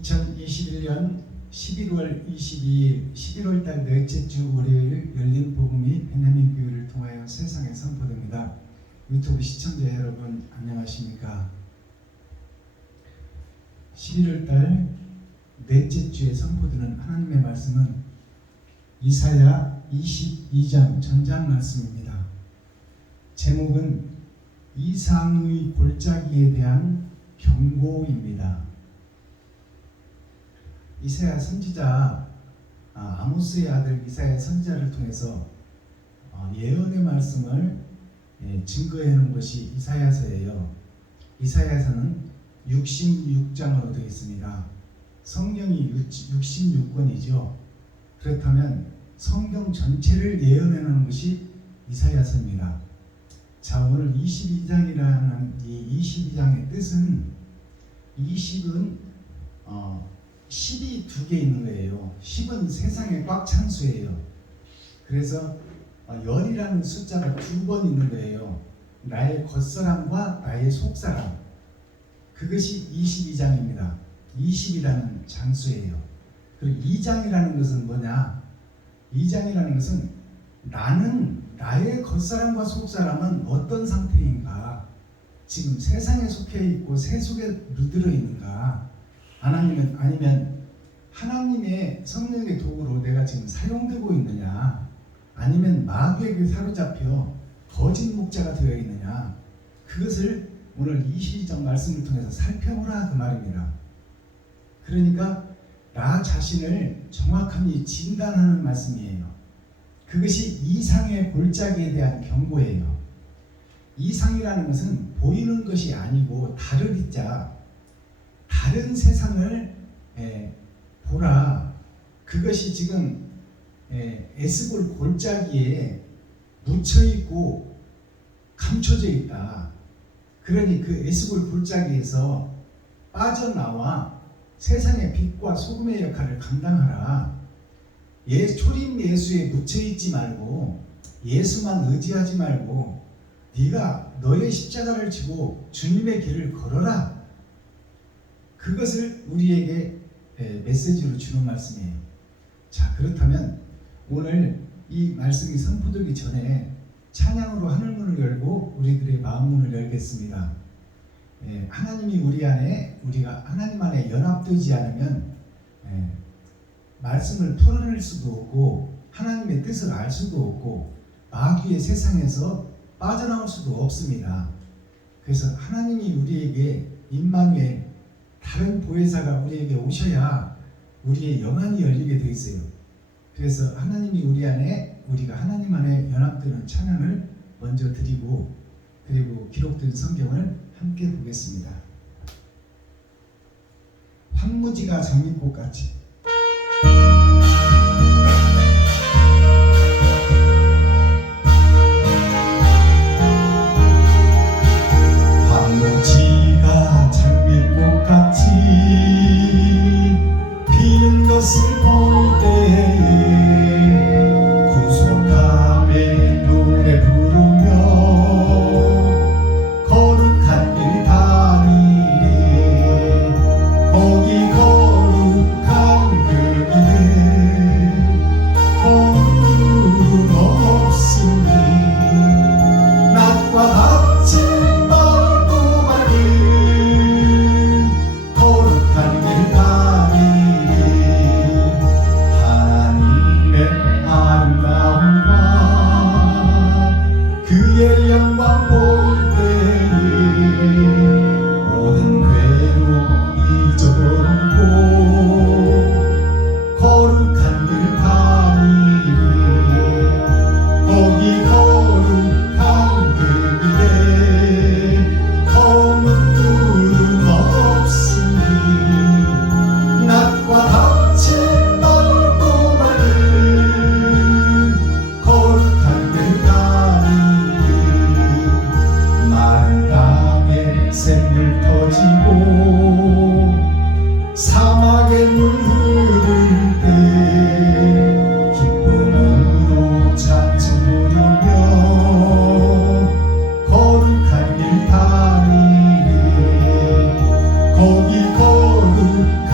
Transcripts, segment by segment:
2021년 11월 22일 11월달 넷째 주 월요일 열린 복음이 베냐민 교회를 통하여 세상에 선포됩니다. 유튜브 시청자 여러분 안녕하십니까? 11월달 넷째 주에 선포되는 하나님의 말씀은 이사야 22장 전장 말씀입니다. 제목은 이상의 골짜기에 대한 경고입니다. 이사야 선지자 아모스의 아들 이사야 선지자를 통해서 예언의 말씀을 증거해 놓은 것이 이사야서예요. 이사야서는 66장으로 되어 있습니다. 성경이 66권이죠. 그렇다면 성경 전체를 예언해 놓은 것이 이사야서입니다. 자, 오늘 22장이라는 이 22장의 뜻은 20은 10이 두 개 있는 거예요. 10은 세상에 꽉 찬 수예요. 그래서 열이라는 숫자가 두 번 있는 거예요. 나의 겉사람과 나의 속사람. 그것이 22장입니다. 20이라는 장수예요. 그리고 2장이라는 것은 뭐냐? 2장이라는 것은 나는 나의 겉사람과 속사람은 어떤 상태인가? 지금 세상에 속해 있고 새 속에 물들어 있는가? 아니면 하나님의 성령의 도구로 내가 지금 사용되고 있느냐? 아니면 마귀에게 사로잡혀 거짓 목자가 되어 있느냐? 그것을 오늘 22장 말씀을 통해서 살펴보라 그 말입니다. 그러니까 나 자신을 정확하게 진단하는 말씀이에요. 그것이 이상의 골짜기에 대한 경고예요. 이상이라는 것은 보이는 것이 아니고 달을 잇자 다른 세상을 보라. 그것이 지금 에스골 골짜기에 묻혀있고 감춰져 있다. 그러니 그 에스골 골짜기에서 빠져나와 세상의 빛과 소금의 역할을 감당하라. 초림 예수에 묻혀있지 말고 예수만 의지하지 말고 네가 너의 십자가를 지고 주님의 길을 걸어라. 그것을 우리에게 메시지로 주는 말씀이에요. 자, 그렇다면 오늘 이 말씀이 선포되기 전에 찬양으로 하늘문을 열고 우리들의 마음문을 열겠습니다. 하나님이 우리가 하나님 안에 연합되지 않으면 말씀을 풀어낼 수도 없고 하나님의 뜻을 알 수도 없고 마귀의 세상에서 빠져나올 수도 없습니다. 그래서 하나님이 우리에게 임마누엘 다른 보혜사가 우리에게 오셔야 우리의 영안이 열리게 되어 있어요. 그래서 하나님이 우리가 하나님 안에 연합되는 찬양을 먼저 드리고 그리고 기록된 성경을 함께 보겠습니다. 황무지가 장미꽃같이 황무지가 장미꽃같이 피는 것을 볼 때에 구속함에 노래 부르며 거룩한 길 다니리 거기 거룩한 그 길에 거룩 없으니 낮과 같이 넓고 밝은 거룩한 길 다니리 하나님의 아름다움과 그의 영광 볼 때에 모든 괴로움 잊어버리고 거룩한 길 다니리 거기 거룩한 그 길에 검은 구름 없으니 낮과 같이 넓고 밝은 거룩한 길 다니리 마른 땅에 샘물 터지고 사막에 물 흐를 때 기쁨으로 찬송 부르며 거룩한 길 다니리 거기 거룩한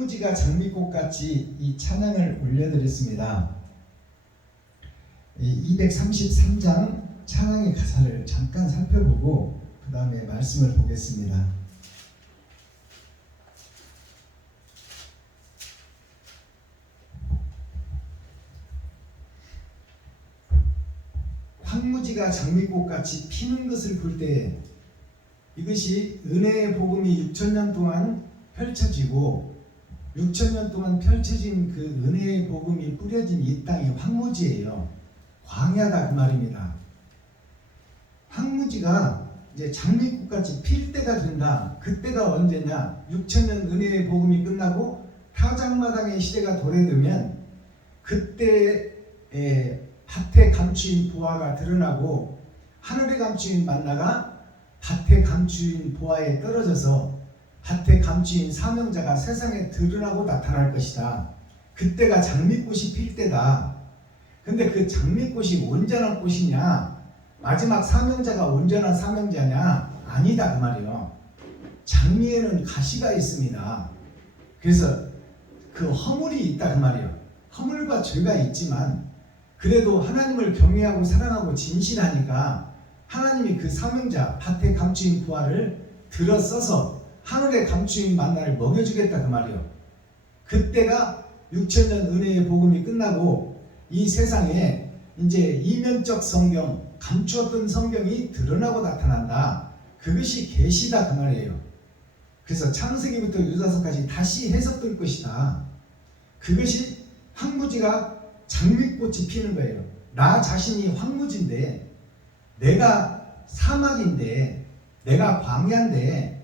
황무지가 장미꽃같이 이 찬양을 올려드렸습니다. 233장 찬양의 가사를 잠깐 살펴보고 그 다음에 말씀을 보겠습니다. 황무지가 장미꽃같이 피는 것을 볼 때 이것이 은혜의 복음이 6천년 동안 펼쳐지고 6천년 동안 펼쳐진 그 은혜의 복음이 뿌려진 이 땅이 황무지예요. 광야다 그 말입니다. 황무지가 이제 장미꽃같이 필 때가 된다. 그때가 언제냐? 6천년 은혜의 복음이 끝나고 타작마당의 시대가 도래되면 그때 밭에 감추인 보화가 드러나고 하늘에 감추인 만나가 밭에 감추인 보화에 떨어져서 밭에 감추인 사명자가 세상에 드러나고 나타날 것이다. 그때가 장미꽃이 필 때다. 근데 그 장미꽃이 온전한 꽃이냐? 마지막 사명자가 온전한 사명자냐? 아니다 그 말이에요. 장미에는 가시가 있습니다. 그래서 그 허물이 있다 그 말이에요. 허물과 죄가 있지만 그래도 하나님을 경외하고 사랑하고 진실하니까 하나님이 그 사명자 밭에 감추인 부활을 들어 써서 하늘에 감추인 만나를 먹여주겠다 그 말이에요. 그때가 6천년 은혜의 복음이 끝나고 이 세상에 이제 이면적 성경, 감추었던 성경이 드러나고 나타난다. 그것이 계시다 그 말이에요. 그래서 창세기부터 유다서까지 다시 해석될 것이다. 그것이 황무지가 장미꽃이 피는 거예요. 나 자신이 황무지인데, 내가 사막인데, 내가 광야인데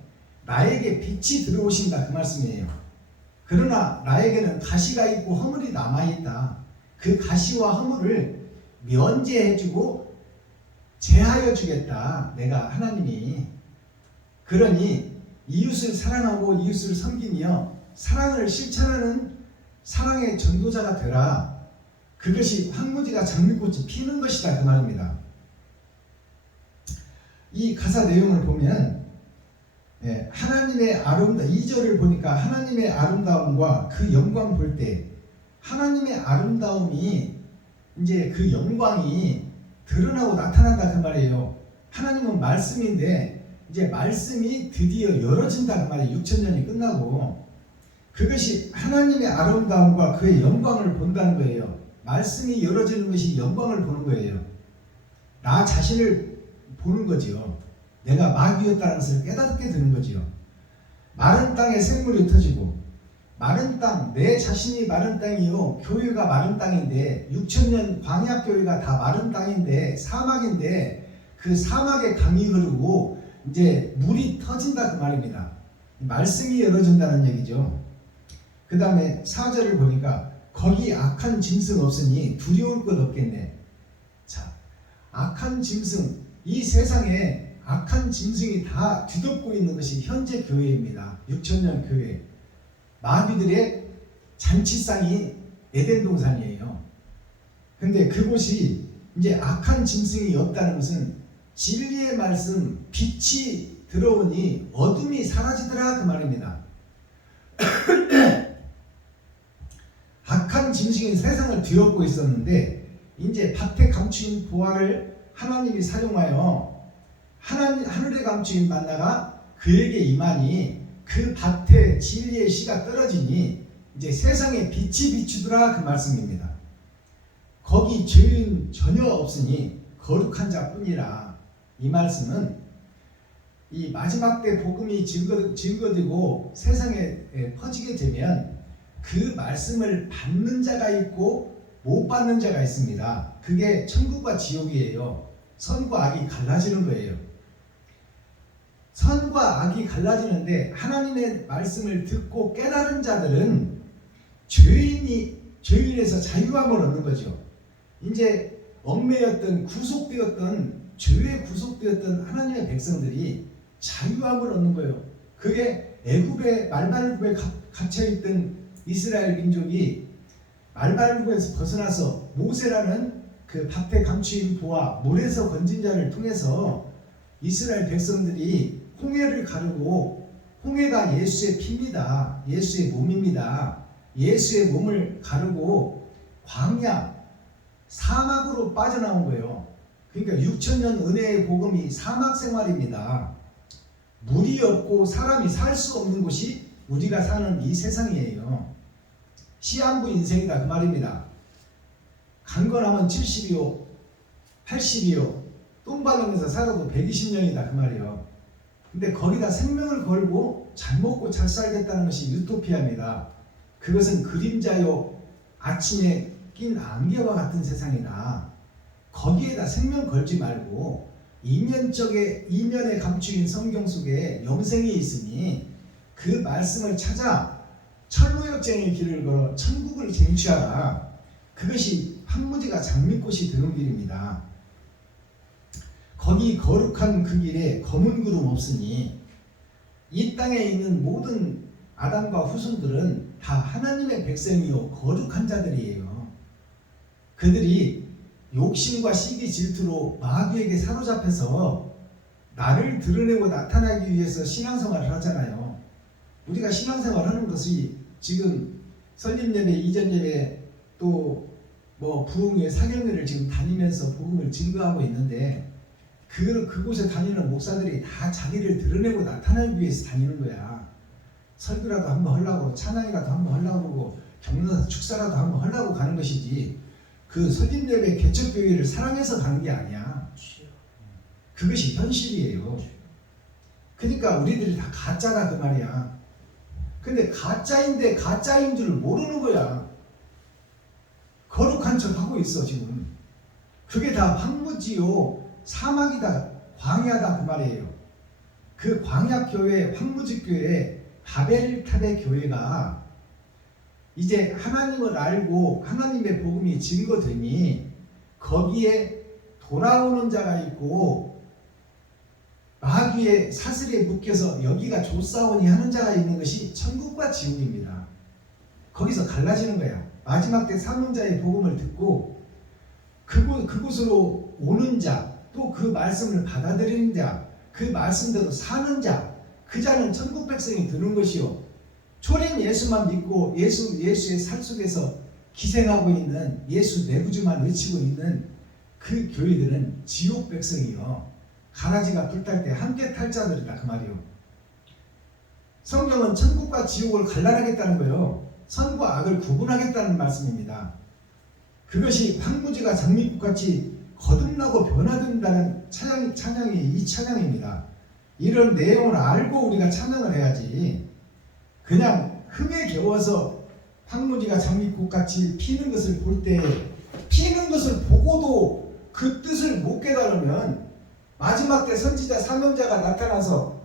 나에게 빛이 들어오신다 그 말씀이에요. 그러나 나에게는 가시가 있고 허물이 남아있다. 그 가시와 허물을 면제해주고 제하여 주겠다. 내가 하나님이. 그러니 이웃을 사랑하고 이웃을 섬기며 사랑을 실천하는 사랑의 전도자가 되라. 그것이 황무지가 장미꽃이 피는 것이다 그 말입니다. 이 가사 내용을 보면 하나님의 아름다움, 2절을 보니까 하나님의 아름다움과 그 영광 볼 때 하나님의 아름다움이 이제 그 영광이 드러나고 나타난다 그 말이에요. 하나님은 말씀인데 이제 말씀이 드디어 열어진다 그 말이에요. 6천년이 끝나고 그것이 하나님의 아름다움과 그의 영광을 본다는 거예요. 말씀이 열어지는 것이 영광을 보는 거예요. 나 자신을 보는 거지요. 내가 마귀였다는 것을 깨닫게 되는 거지요. 마른 땅에 샘물이 터지고 마른 땅, 내 자신이 마른 땅이요. 교회가 마른 땅인데 6천년 광야 교회가 다 마른 땅인데 사막인데 그 사막에 강이 흐르고 이제 물이 터진다 그 말입니다. 말씀이 열어진다는 얘기죠. 그 다음에 4절을 보니까 거기 악한 짐승 없으니 두려울 것 없겠네. 자, 악한 짐승, 이 세상에 악한 짐승이 다 뒤덮고 있는 것이 현재 교회입니다. 6천년 교회. 마귀들의 잔치상이 에덴 동산이에요. 근데 그곳이 이제 악한 짐승이 없다는 것은 진리의 말씀, 빛이 들어오니 어둠이 사라지더라 그 말입니다. 악한 짐승이 세상을 뒤엎고 있었는데 이제 밭에 감추인 보화를 하나님이 사용하여 하늘에 감추인 만나가 그에게 임하니 그 밭에 진리의 씨가 떨어지니 이제 세상에 빛이 비추더라 그 말씀입니다. 거기 죄인 전혀 없으니 거룩한 자뿐이라. 이 말씀은 이 마지막 때 복음이 증거되고 세상에 퍼지게 되면 그 말씀을 받는 자가 있고 못 받는 자가 있습니다. 그게 천국과 지옥이에요. 선과 악이 갈라지는 거예요. 선과 악이 갈라지는데 하나님의 말씀을 듣고 깨달은 자들은 죄인에서 자유함을 얻는 거죠. 이제 얽매였던 구속되었던 죄에 구속되었던 하나님의 백성들이 자유함을 얻는 거예요. 그게 애굽의 말발굽에 갇혀있던 이스라엘 민족이 말발굽에서 벗어나서 모세라는 그 밭에 감추인 보화 물에서 건진 자를 통해서 이스라엘 백성들이 홍해를 가르고 홍해가 예수의 피입니다. 예수의 몸입니다. 예수의 몸을 가르고 광야, 사막으로 빠져나온 거예요. 그러니까 6,000년 은혜의 복음이 사막 생활입니다. 물이 없고 사람이 살 수 없는 곳이 우리가 사는 이 세상이에요. 시한부 인생이다 그 말입니다. 강건하면 70이요 80이요 똥 발라면서 살아도 120년이다 그 말이에요. 근데 거기다 생명을 걸고 잘 먹고 잘 살겠다는 것이 유토피아입니다. 그것은 그림자요 아침에 낀 안개와 같은 세상이다. 거기에다 생명 걸지 말고 이면에 감추인 성경 속에 영생이 있으니 그 말씀을 찾아 철로역쟁의 길을 걸어 천국을 쟁취하라. 그것이 황무지가 장미꽃이 드는 길입니다. 거기 거룩한 그 길에 검은 구름 없으니 이 땅에 있는 모든 아담과 후손들은 다 하나님의 백성이요 거룩한 자들이에요. 그들이 욕심과 시기 질투로 마귀에게 사로잡혀서 나를 드러내고 나타나기 위해서 신앙생활을 하잖아요. 우리가 신앙생활을 하는 것이 지금 설립예배, 이전예배 또 부흥회, 사경회를 지금 다니면서 복음을 증거하고 있는데 그곳에 다니는 목사들이 다 자기를 드러내고 나타나기 위해서 다니는 거야. 설교라도 한번 하려고, 찬양이라도 한번 하려고 그러고 경로사 축사라도 한번 하려고 가는 것이지 그 설립예배 개척교회를 사랑해서 가는 게 아니야. 그것이 현실이에요. 그러니까 우리들이 다 가짜다 그 말이야. 근데 가짜인데 가짜인 줄 모르는 거야. 거룩한 척 하고 있어 지금. 그게 다 황무지요 사막이다 광야다 그 말이에요. 그 광야교회 황무지교회 바벨탑의 교회가 이제 하나님을 알고 하나님의 복음이 증거되니 거기에 돌아오는 자가 있고 마귀의 사슬에 묶여서 여기가 조사오니 하는 자가 있는 것이 천국과 지옥입니다. 거기서 갈라지는 거야. 마지막 때 사명자의 복음을 듣고 그곳으로 오는 자, 또 그 말씀을 받아들이는 자, 그 말씀대로 사는 자, 그 자는 천국 백성이 되는 것이요. 초림 예수만 믿고 예수의 살 속에서 기생하고 있는 예수 내구주만 외치고 있는 그 교회들은 지옥 백성이요. 가라지가 불탈 때 함께 탈 자들이다 그 말이요. 성경은 천국과 지옥을 갈라내겠다는 거예요. 선과 악을 구분하겠다는 말씀입니다. 그것이 황무지가 장미꽃같이 거듭나고 변화된다는 찬양이 이 찬양입니다. 이런 내용을 알고 우리가 찬양을 해야지 그냥 흠에 겨워서 황무지가 장미꽃같이 피는 것을 볼 때 피는 것을 보고도 그 뜻을 못 깨달으면 마지막 때 선지자 사명자가 나타나서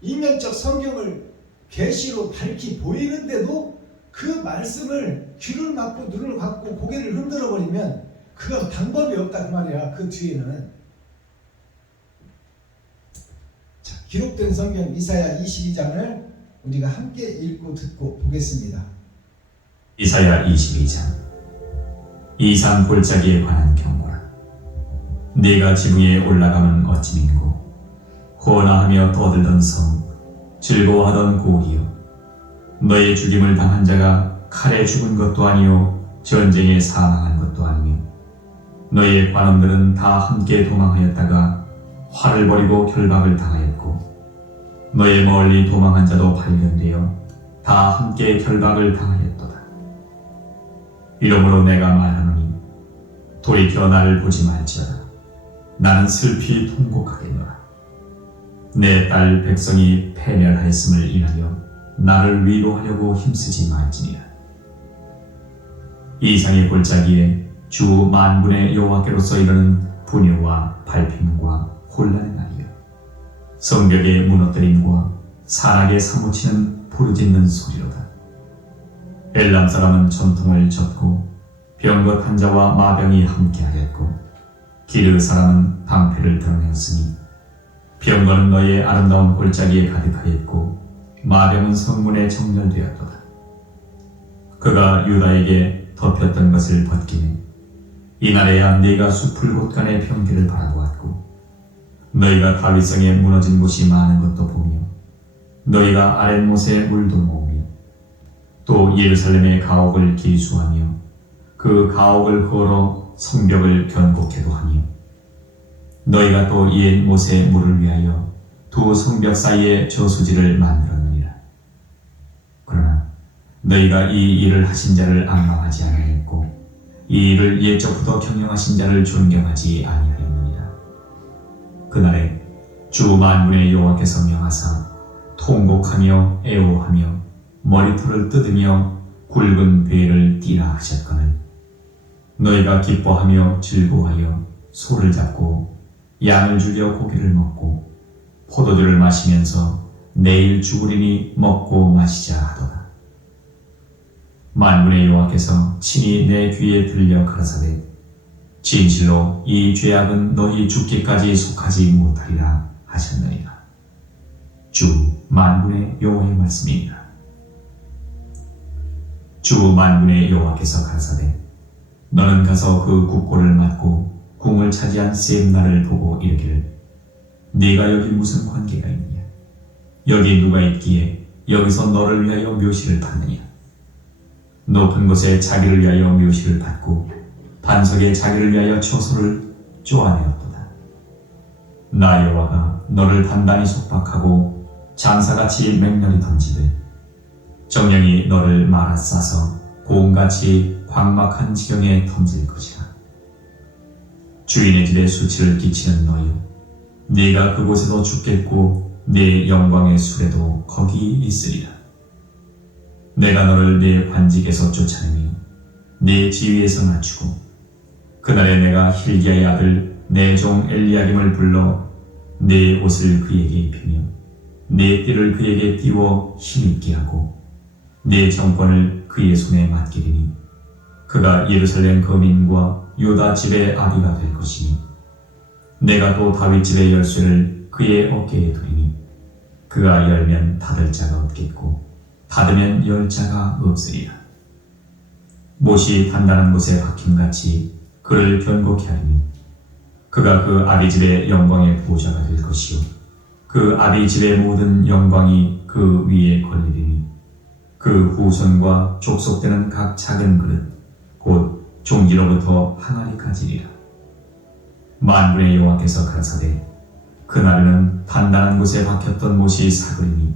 이면적 성경을 계시로 밝히 보이는데도 그 말씀을 귀를 막고 눈을 감고 고개를 흔들어 버리면 그건 방법이 없다 그 말이야. 그 뒤에는 자, 기록된 성경 이사야 22장을 우리가 함께 읽고 듣고 보겠습니다. 이사야 22장. 이 산 골짜기에 관한 경고라. 네가 지붕에 올라가면 어찌 민고 호원하며 떠들던 성, 즐거워하던 고리요. 너의 죽임을 당한 자가 칼에 죽은 것도 아니요 전쟁에 사망한 것도 아니며 너의 관원들은 다 함께 도망하였다가 활을 버리고 결박을 당하였고 너의 멀리 도망한 자도 발견되어 다 함께 결박을 당하였도다. 이러므로 내가 말하노니 돌이켜 나를 보지 말지어다. 나는 슬피 통곡하겠노라. 내 딸 백성이 패멸하였음을 인하여 나를 위로하려고 힘쓰지 말지니라. 이상의 골짜기에 주 만군의 여호와께로서 이르는 분요와 발핌과 혼란의 날이요 성벽의 무너뜨림과 산악에 사무치는 부르짖는 소리로다. 엘람 사람은 전통을 접고 병거 탄자와 마병이 함께하였고 기르 사람은 방패를 드러내었으니 병거는 너의 아름다운 골짜기에 가득하였고 마병은 성문에 정렬되었도다. 그가 유다에게 덮였던 것을 벗기니 이날에야 네가 숲을 곳간의 평기를 바라보았고 너희가 다윗성에 무너진 곳이 많은 것도 보며 너희가 아랫못에 물도 모으며 또 예루살렘의 가옥을 기수하며 그 가옥을 걸어 성벽을 견고케도 하며 너희가 또 옛못의 물을 위하여 두 성벽 사이에 저수지를 만들었느니라. 그러나 너희가 이 일을 하신 자를 앙망하지 아니하였고 이 일을 옛적부터 경영하신 자를 존경하지 아니하였느니라. 그날에 주 만군의 여호와께서 명하사 통곡하며 애호하며 머리털을 뜯으며 굵은 배를 띠라 하셨거늘 너희가 기뻐하며 즐거워하여 소를 잡고 양을 죽여 고기를 먹고 포도주를 마시면서 내일 죽으리니 먹고 마시자 하도다. 만군의 여호와께서 친히 내 귀에 들려 가라사대 진실로 이 죄악은 너희 죽기까지 속하지 못하리라 하셨느니라. 주 만군의 여호와의 말씀입니다. 주 만군의 여호와께서 가라사대 너는 가서 그 국고를 맞고 궁을 차지한 셈나를 보고 이르기를 네가 여기 무슨 관계가 있느냐 여기 누가 있기에 여기서 너를 위하여 묘시를 받느냐 높은 곳에 자기를 위하여 묘시를 받고 반석에 자기를 위하여 처소를 쪼아내었도다. 나 여호와가 너를 단단히 속박하고 장사같이 맹렬히 던지되 정령이 너를 말아 싸서 고음같이 광막한 지경에 던질 것이라. 주인의 집에 수치를 끼치는 너여 네가 그곳에서 죽겠고 네 영광의 수레도 거기 있으리라. 내가 너를 네 관직에서 쫓아내며 네 지위에서 낮추고 그날에 내가 힐기야의 아들 내 종 엘리야김을 불러 네 옷을 그에게 입히며 네 띠를 그에게 띄워 힘있게 하고 네 정권을 그의 손에 맡기리니 그가 예루살렘 거민과 유다 집의 아비가 될 것이니 내가 또 다윗 집의 열쇠를 그의 어깨에 두리니 그가 열면 닫을 자가 없겠고 닫으면 열 자가 없으리라. 못이 단단한 곳에 박힘같이 그를 견고케 하리니 그가 그 아비 집의 영광의 보좌가 될 것이요 그 아비 집의 모든 영광이 그 위에 걸리리니 그 후손과 족속되는 각 작은 그릇 곧 종지로부터 항아리까지리라. 만군의 여호와께서 가라사대 그날에는 단단한 곳에 박혔던 못이 사그리니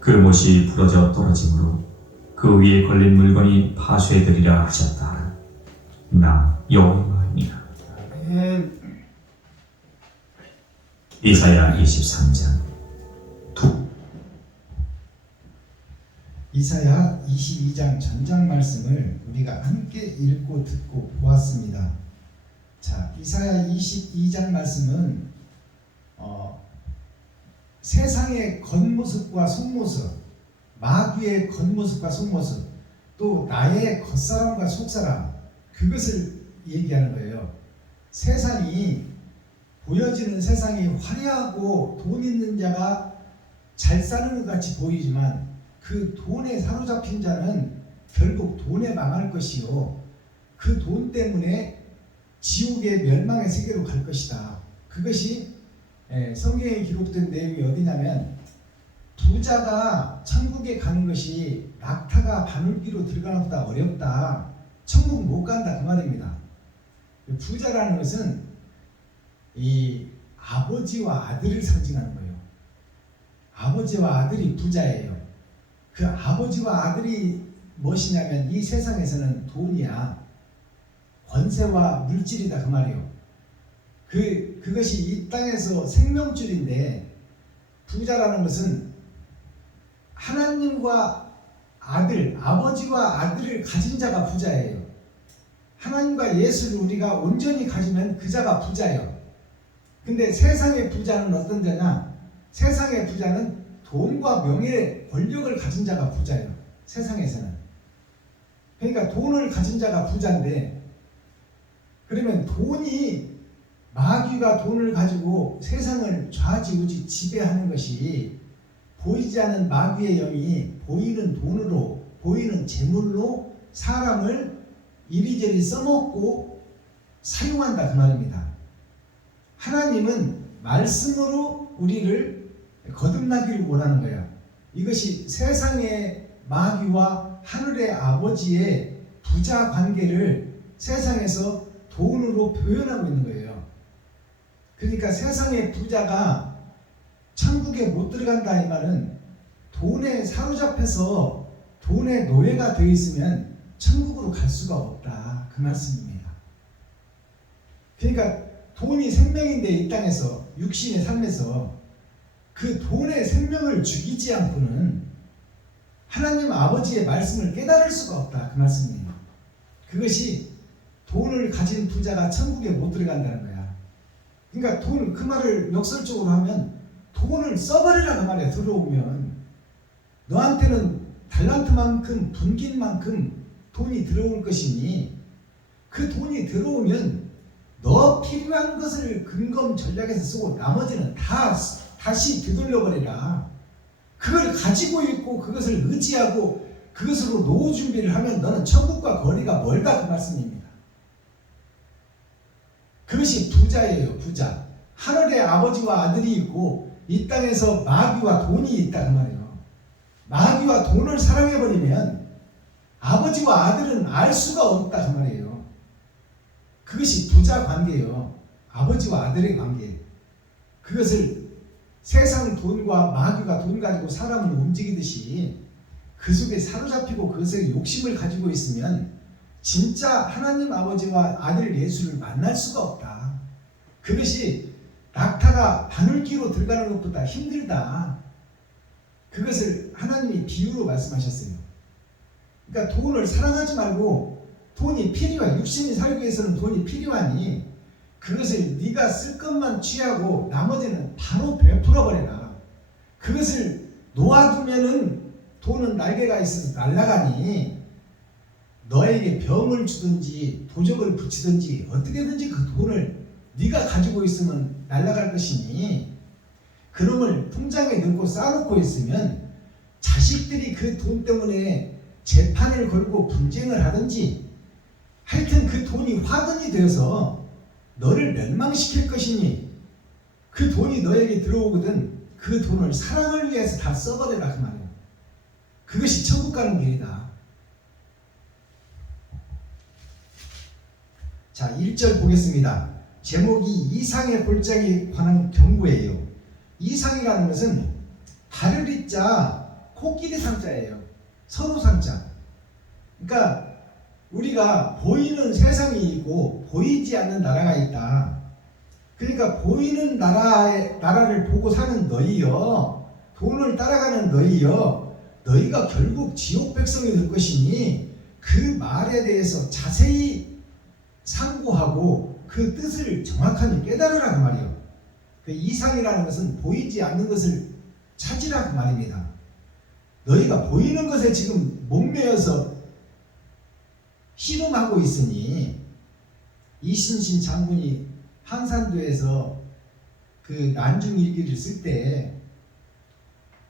그 못이 부러져 떨어지므로 그 위에 걸린 물건이 파쇄되리라 하셨다. 나 여호와의 말이니라. 이사야 23장 이사야 22장 전장 말씀을 우리가 함께 읽고 듣고 보았습니다. 자, 이사야 22장 말씀은 세상의 겉모습과 속모습, 마귀의 겉모습과 속모습, 또 나의 겉사람과 속사람, 그것을 얘기하는 거예요. 세상이 보여지는 세상이 화려하고 돈 있는 자가 잘 사는 것 같이 보이지만 그 돈에 사로잡힌 자는 결국 돈에 망할 것이요 그 돈 때문에 지옥의 멸망의 세계로 갈 것이다. 그것이 성경에 기록된 내용이 어디냐면 부자가 천국에 가는 것이 낙타가 바늘귀로 들어가는 것보다 어렵다. 천국 못 간다 그 말입니다. 부자라는 것은 이 아버지와 아들을 상징하는 거예요. 아버지와 아들이 부자예요. 그 아버지와 아들이 무엇이냐면 이 세상에서는 돈이야. 권세와 물질이다 그 말이에요. 그것이 이 땅에서 생명줄인데 부자라는 것은 하나님과 아들, 아버지와 아들을 가진 자가 부자예요. 하나님과 예수를 우리가 온전히 가지면 그 자가 부자예요. 근데 세상의 부자는 어떤 자냐? 세상의 부자는 돈과 명예, 권력을 가진 자가 부자예요. 세상에서는. 그러니까 돈을 가진 자가 부자인데 그러면 돈이 마귀가 돈을 가지고 세상을 좌지우지 지배하는 것이 보이지 않는 마귀의 영이 보이는 돈으로 보이는 재물로 사람을 이리저리 써먹고 사용한다 그 말입니다. 하나님은 말씀으로 우리를 거듭나기를 원하는 거예요. 이것이 세상의 마귀와 하늘의 아버지의 부자 관계를 세상에서 돈으로 표현하고 있는 거예요. 그러니까 세상의 부자가 천국에 못 들어간다 이 말은 돈에 사로잡혀서 돈의 노예가 되어 있으면 천국으로 갈 수가 없다 그 말씀입니다. 그러니까 돈이 생명인데 이 땅에서 육신의 삶에서 그 돈의 생명을 죽이지 않고는 하나님 아버지의 말씀을 깨달을 수가 없다 그 말씀이에요. 그것이 돈을 가진 부자가 천국에 못 들어간다는 거야. 그러니까 돈, 그 말을 역설적으로 하면 돈을 써버리라 그 말이야. 들어오면 너한테는 달란트만큼 분긴만큼 돈이 들어올 것이니 그 돈이 들어오면 너 필요한 것을 근검 전략에서 쓰고 나머지는 다 다시 되돌려버리라. 그걸 가지고 있고 그것을 의지하고 그것으로 노후 준비를 하면 너는 천국과 거리가 멀다 그 말씀입니다. 그것이 부자예요. 부자. 하늘의 아버지와 아들이 있고 이 땅에서 마귀와 돈이 있다 그 말이에요. 마귀와 돈을 사랑해버리면 아버지와 아들은 알 수가 없다 그 말이에요. 그것이 부자 관계예요. 아버지와 아들의 관계. 그것을 세상 돈과 마귀가 돈 가지고 사람을 움직이듯이 그 속에 사로잡히고 그것에 욕심을 가지고 있으면 진짜 하나님 아버지와 아들 예수를 만날 수가 없다. 그것이 낙타가 바늘기로 들어가는 것보다 힘들다. 그것을 하나님이 비유로 말씀하셨어요. 그러니까 돈을 사랑하지 말고 돈이 필요한 육신이 살기 위해서는 돈이 필요하니 그것을 네가 쓸 것만 취하고 나머지는 바로 베풀어 버려라. 그것을 놓아두면은 돈은 날개가 있어서 날아가니 너에게 병을 주든지 도적을 붙이든지 어떻게든지 그 돈을 네가 가지고 있으면 날아갈 것이니 그놈을 통장에 넣고 쌓아놓고 있으면 자식들이 그 돈 때문에 재판을 걸고 분쟁을 하든지 하여튼 그 돈이 화근이 되어서 너를 멸망시킬 것이니 그 돈이 너에게 들어오거든 그 돈을 사랑을 위해서 다 써버려라 그 말이에요. 그것이 천국 가는 길이다. 자 1절 보겠습니다. 제목이 이상의 골짜기에 관한 경고예요. 이상이라는 것은 다르리자 코끼리 상자예요. 서로 상자. 그러니까 우리가 보이는 세상이 있고 보이지 않는 나라가 있다. 그러니까 보이는 나라를 보고 사는 너희여, 돈을 따라가는 너희여, 너희가 결국 지옥 백성이 될 것이니 그 말에 대해서 자세히 상고하고 그 뜻을 정확하게 깨달으라 그 말이에요. 그 이상이라는 것은 보이지 않는 것을 찾으라 그 말입니다. 너희가 보이는 것에 지금 목매여서 씨름하고 있으니 이순신 장군이 한산도에서 그 난중일기를 쓸 때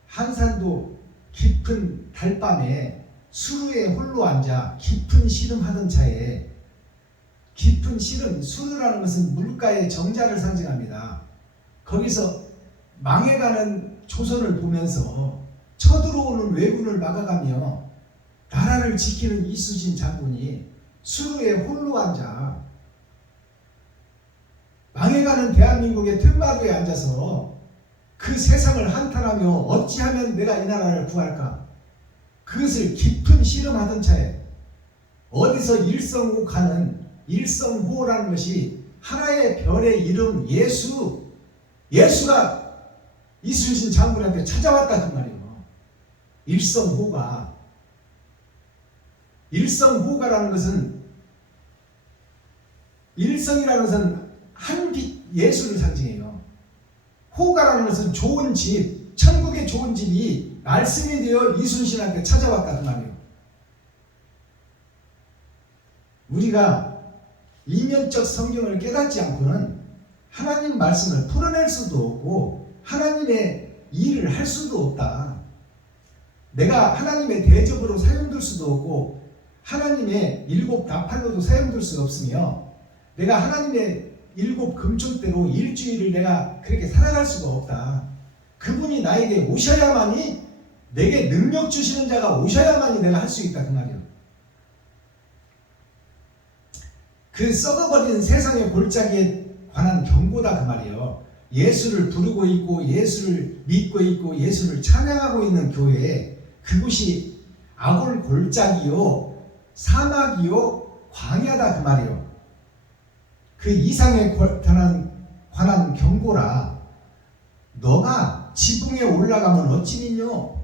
한산도 깊은 달밤에 수루에 홀로 앉아 깊은 씨름하던 차에 깊은 씨름, 수루라는 것은 물가의 정자를 상징합니다. 거기서 망해가는 조선을 보면서 쳐들어오는 왜군을 막아가며 나라를 지키는 이순신 장군이 수루에 홀로 앉아 망해가는 대한민국의 틈바구에 앉아서 그 세상을 한탄하며 어찌하면 내가 이 나라를 구할까? 그것을 깊은 씨름하던 차에 어디서 일성호가는 일성호라는 것이 하나의 별의 이름 예수가 이순신 장군한테 찾아왔다 그 말이에요. 일성호가라는 것은 일성이라는 것은 한빛 예수를 상징해요. 호가라는 것은 좋은 집, 천국의 좋은 집이 말씀이 되어 이순신한테 찾아왔다 그 말이에요. 우리가 이면적 성경을 깨닫지 않고는 하나님 말씀을 풀어낼 수도 없고 하나님의 일을 할 수도 없다. 내가 하나님의 대접으로 사용될 수도 없고 하나님의 일곱 나팔로도 사용될 수 없으며 내가 하나님의 일곱 금쪽대로 일주일을 내가 그렇게 살아갈 수가 없다. 그분이 나에게 오셔야만이 내게 능력 주시는 자가 오셔야만이 내가 할 수 있다 그 말이에요. 그 썩어버린 세상의 골짜기에 관한 경고다 그 말이에요. 예수를 부르고 있고 예수를 믿고 있고 예수를 찬양하고 있는 교회에 그곳이 아골 골짜기요 사막이요 광야다 그 말이에요. 그 이상에 관한 경고라. 너가 지붕에 올라가면 어찌 믿뇨?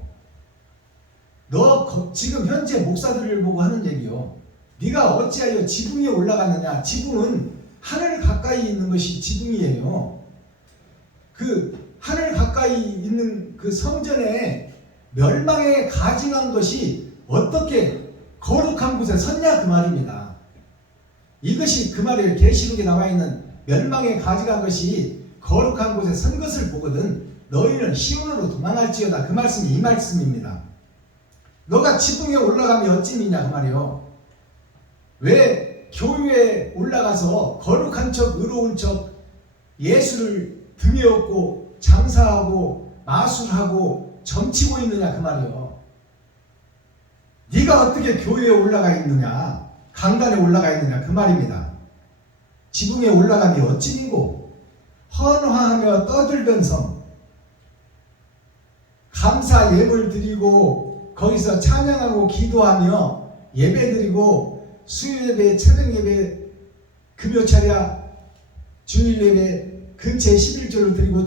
너 지금 현재 목사들을 보고 하는 얘기요. 네가 어찌하여 지붕에 올라가느냐? 지붕은 하늘 가까이 있는 것이 지붕이에요. 그 하늘 가까이 있는 그 성전에 멸망에 가증한 것이 어떻게 거룩한 곳에 섰냐 그 말입니다. 이것이 그 말이에요. 계시록에 나와 있는 멸망에 가증한 것이 거룩한 곳에 선 것을 보거든 너희는 시온으로 도망할지어다 그 말씀이 이 말씀입니다. 너가 지붕에 올라가면 어찌 믿냐 그 말이요. 왜 교회에 올라가서 거룩한 척 의로운 척 예수를 등에 업고 장사하고 마술하고 점치고 있느냐 그 말이요. 네가 어떻게 교회에 올라가 있느냐 강단에 올라가 있느냐 그 말입니다. 지붕에 올라가면 어찌 믿고 헌화하며 떠들던 성 감사 예물 드리고 거기서 찬양하고 기도하며 예배 드리고 수요예배 새벽예배 금요차례 주일예배 근처에 11조를 드리고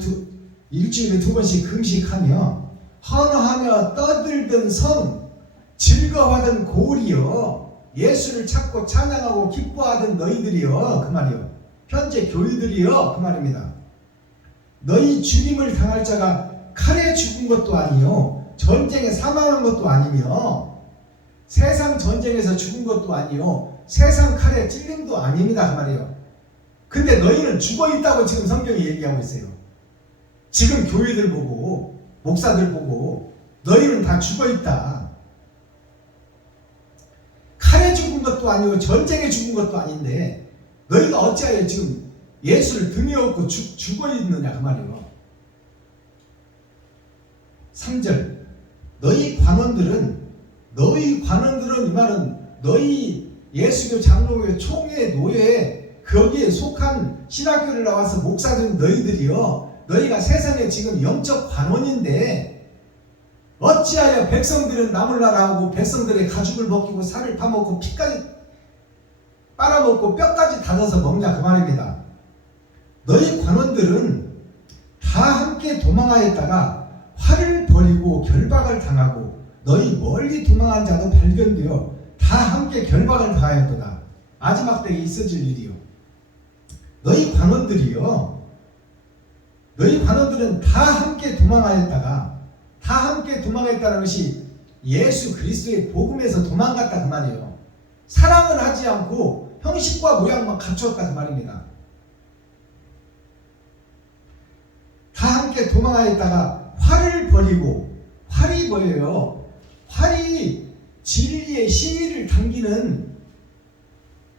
일주일에 2번씩 금식하며 헌화하며 떠들던 성 즐거워하던 고울이여 예수를 찾고 찬양하고 기뻐하던 너희들이여 그 말이요. 현재 교회들이여 그 말입니다. 너희 죽임을 당할 자가 칼에 죽은 것도 아니요 전쟁에 사망한 것도 아니며 세상 전쟁에서 죽은 것도 아니요 세상 칼에 찔림도 아닙니다 그 말이에요. 근데 너희는 죽어있다고 지금 성경이 얘기하고 있어요. 지금 교회들 보고 목사들 보고 너희는 다 죽어있다. 칼에 죽은 것도 아니고 전쟁에 죽은 것도 아닌데 너희가 어찌하여 지금 예수를 등에 업고 죽어있느냐 그 말이에요. 3절 너희 관원들은 이 말은 너희 예수교 장로교 총회 노예 거기에 속한 신학교를 나와서 목사된 너희들이요 너희가 세상에 지금 영적 관원인데 어찌하여 백성들은 남을 나라하고 백성들의 가죽을 벗기고 살을 파먹고 피까지 빨아먹고 뼈까지 닫아서 먹냐 그 말입니다. 너희 관원들은 다 함께 도망하였다가 화를 버리고 결박을 당하고 너희 멀리 도망한 자도 발견되어 다 함께 결박을 당하였도다. 마지막 때에 있어질 일이요. 너희 관원들은 다 함께 도망하였다가 다 함께 도망했다는 것이 예수 그리스도의 복음에서 도망갔다 그 말이에요. 사랑을 하지 않고 형식과 모양만 갖추었다 그 말입니다. 다 함께 도망하였다가 화를 버리고 활이 뭐예요? 활이 진리의 시위를 당기는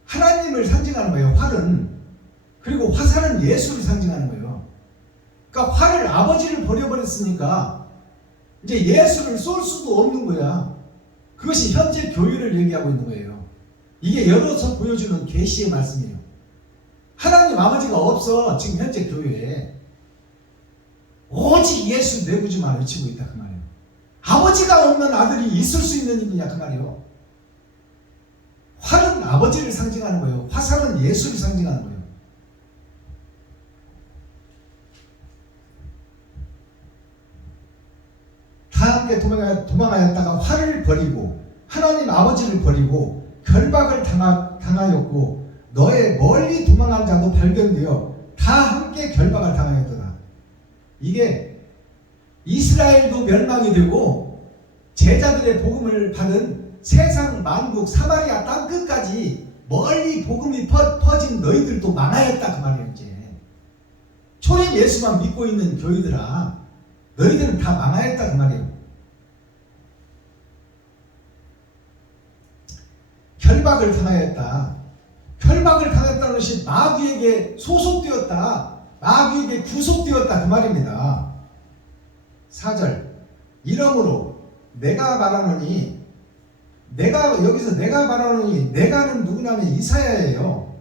하나님을 상징하는 거예요. 활은. 그리고 화살은 예수를 상징하는 거예요. 그러니까 활을 아버지를 버려버렸으니까 이제 예수를 쏠 수도 없는 거야. 그것이 현재 교회를 얘기하고 있는 거예요. 이게 열어서 보여주는 계시의 말씀이에요. 하나님 아버지가 없어 지금 현재 교회에. 오직 예수 내부주만 외치고 있다 그 말이에요. 아버지가 없는 아들이 있을 수 있는 일이냐 그 말이에요. 활은 아버지를 상징하는 거예요. 화살은 예수를 상징하는 거예요. 다 함께 도망하였다가 활을 버리고 하나님 아버지를 버리고 결박을 당하였고 너의 멀리 도망한 자도 발견되어 다 함께 결박을 당하였더라. 이게 이스라엘도 멸망이 되고 제자들의 복음을 받은 세상 만국 사마리아 땅끝까지 멀리 복음이 퍼진 너희들도 망하였다 그 말이에요. 이제 초림 예수만 믿고 있는 교회들아 너희들은 다 망하였다 그 말이에요. 결박을 당하였다. 결박을 당했다는 것이 마귀에게 소속되었다. 마귀에게 구속되었다 그 말입니다. 4절 이러므로 내가 말하노니, 여기서 내가 말하노니, 내가는 누구냐면 이사야예요.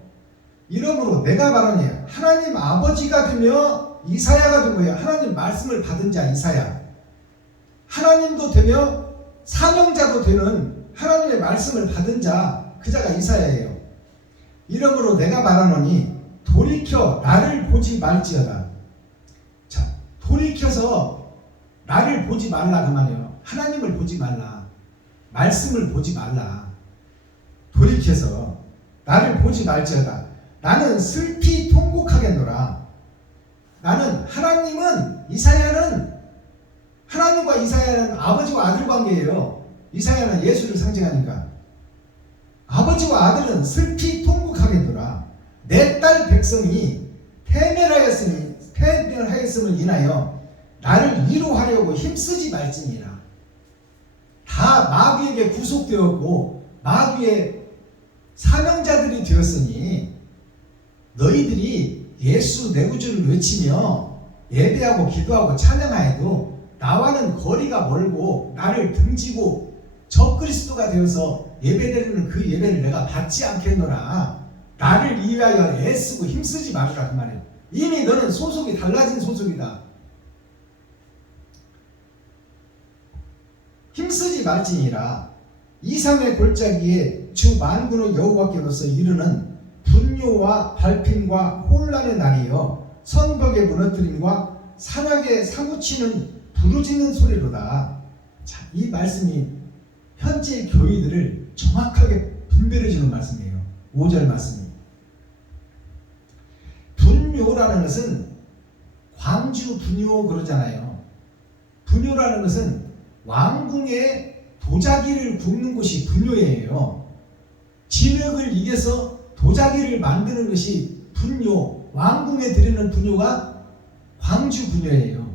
이러므로 내가 말하노니 하나님 아버지가 되며 이사야가 된 거예요. 하나님 말씀을 받은 자 이사야. 하나님도 되며 사명자도 되는 하나님의 말씀을 받은 자, 그 자가 이사야예요. 이러므로 내가 말하노니 돌이켜 나를 보지 말지어다. 자, 돌이켜서 나를 보지 말라 그 말이에요. 하나님을 보지 말라. 말씀을 보지 말라. 돌이켜서 나를 보지 말지어다. 나는 슬피 통곡하겠노라. 나는 하나님과 이사야는 아버지와 아들 관계예요. 이사야는 예수를 상징하니까. 아버지와 아들은 슬피 통곡하겠노라. 내 딸 백성이 패멸하였음을 인하여 나를 위로하려고 힘쓰지 말지니라. 다 마귀에게 구속되었고 마귀의 사명자들이 되었으니 너희들이 예수 내 구주를 외치며 예배하고 기도하고 찬양하여도 나와는 거리가 멀고 나를 등지고 적그리스도가 되어서 예배드리는 그 예배를 내가 받지 않겠노라. 나를 위하여 애쓰고 힘쓰지 말으라 그 말이에요. 이미 너는 소속이 달라진 소속이다. 힘쓰지 말지니라. 이상의 골짜기에 주 만군의 여호와께로서 이르는 분뇨와 발핀과 혼란의 날이여 성벽의 무너뜨림과 산악에 사무치는 부르짖는 소리로다. 자, 이 말씀이 현재 교회들을 정확하게 분별해 주는 말씀이에요. 5절 말씀이. 분뇨라는 것은 광주 분뇨 그러잖아요. 분뇨라는 것은 왕궁의 도자기를 굽는 곳이 분뇨예요. 진흙을 이겨서 도자기를 만드는 것이 분뇨, 왕궁에 들이는 분뇨가 광주 분뇨예요.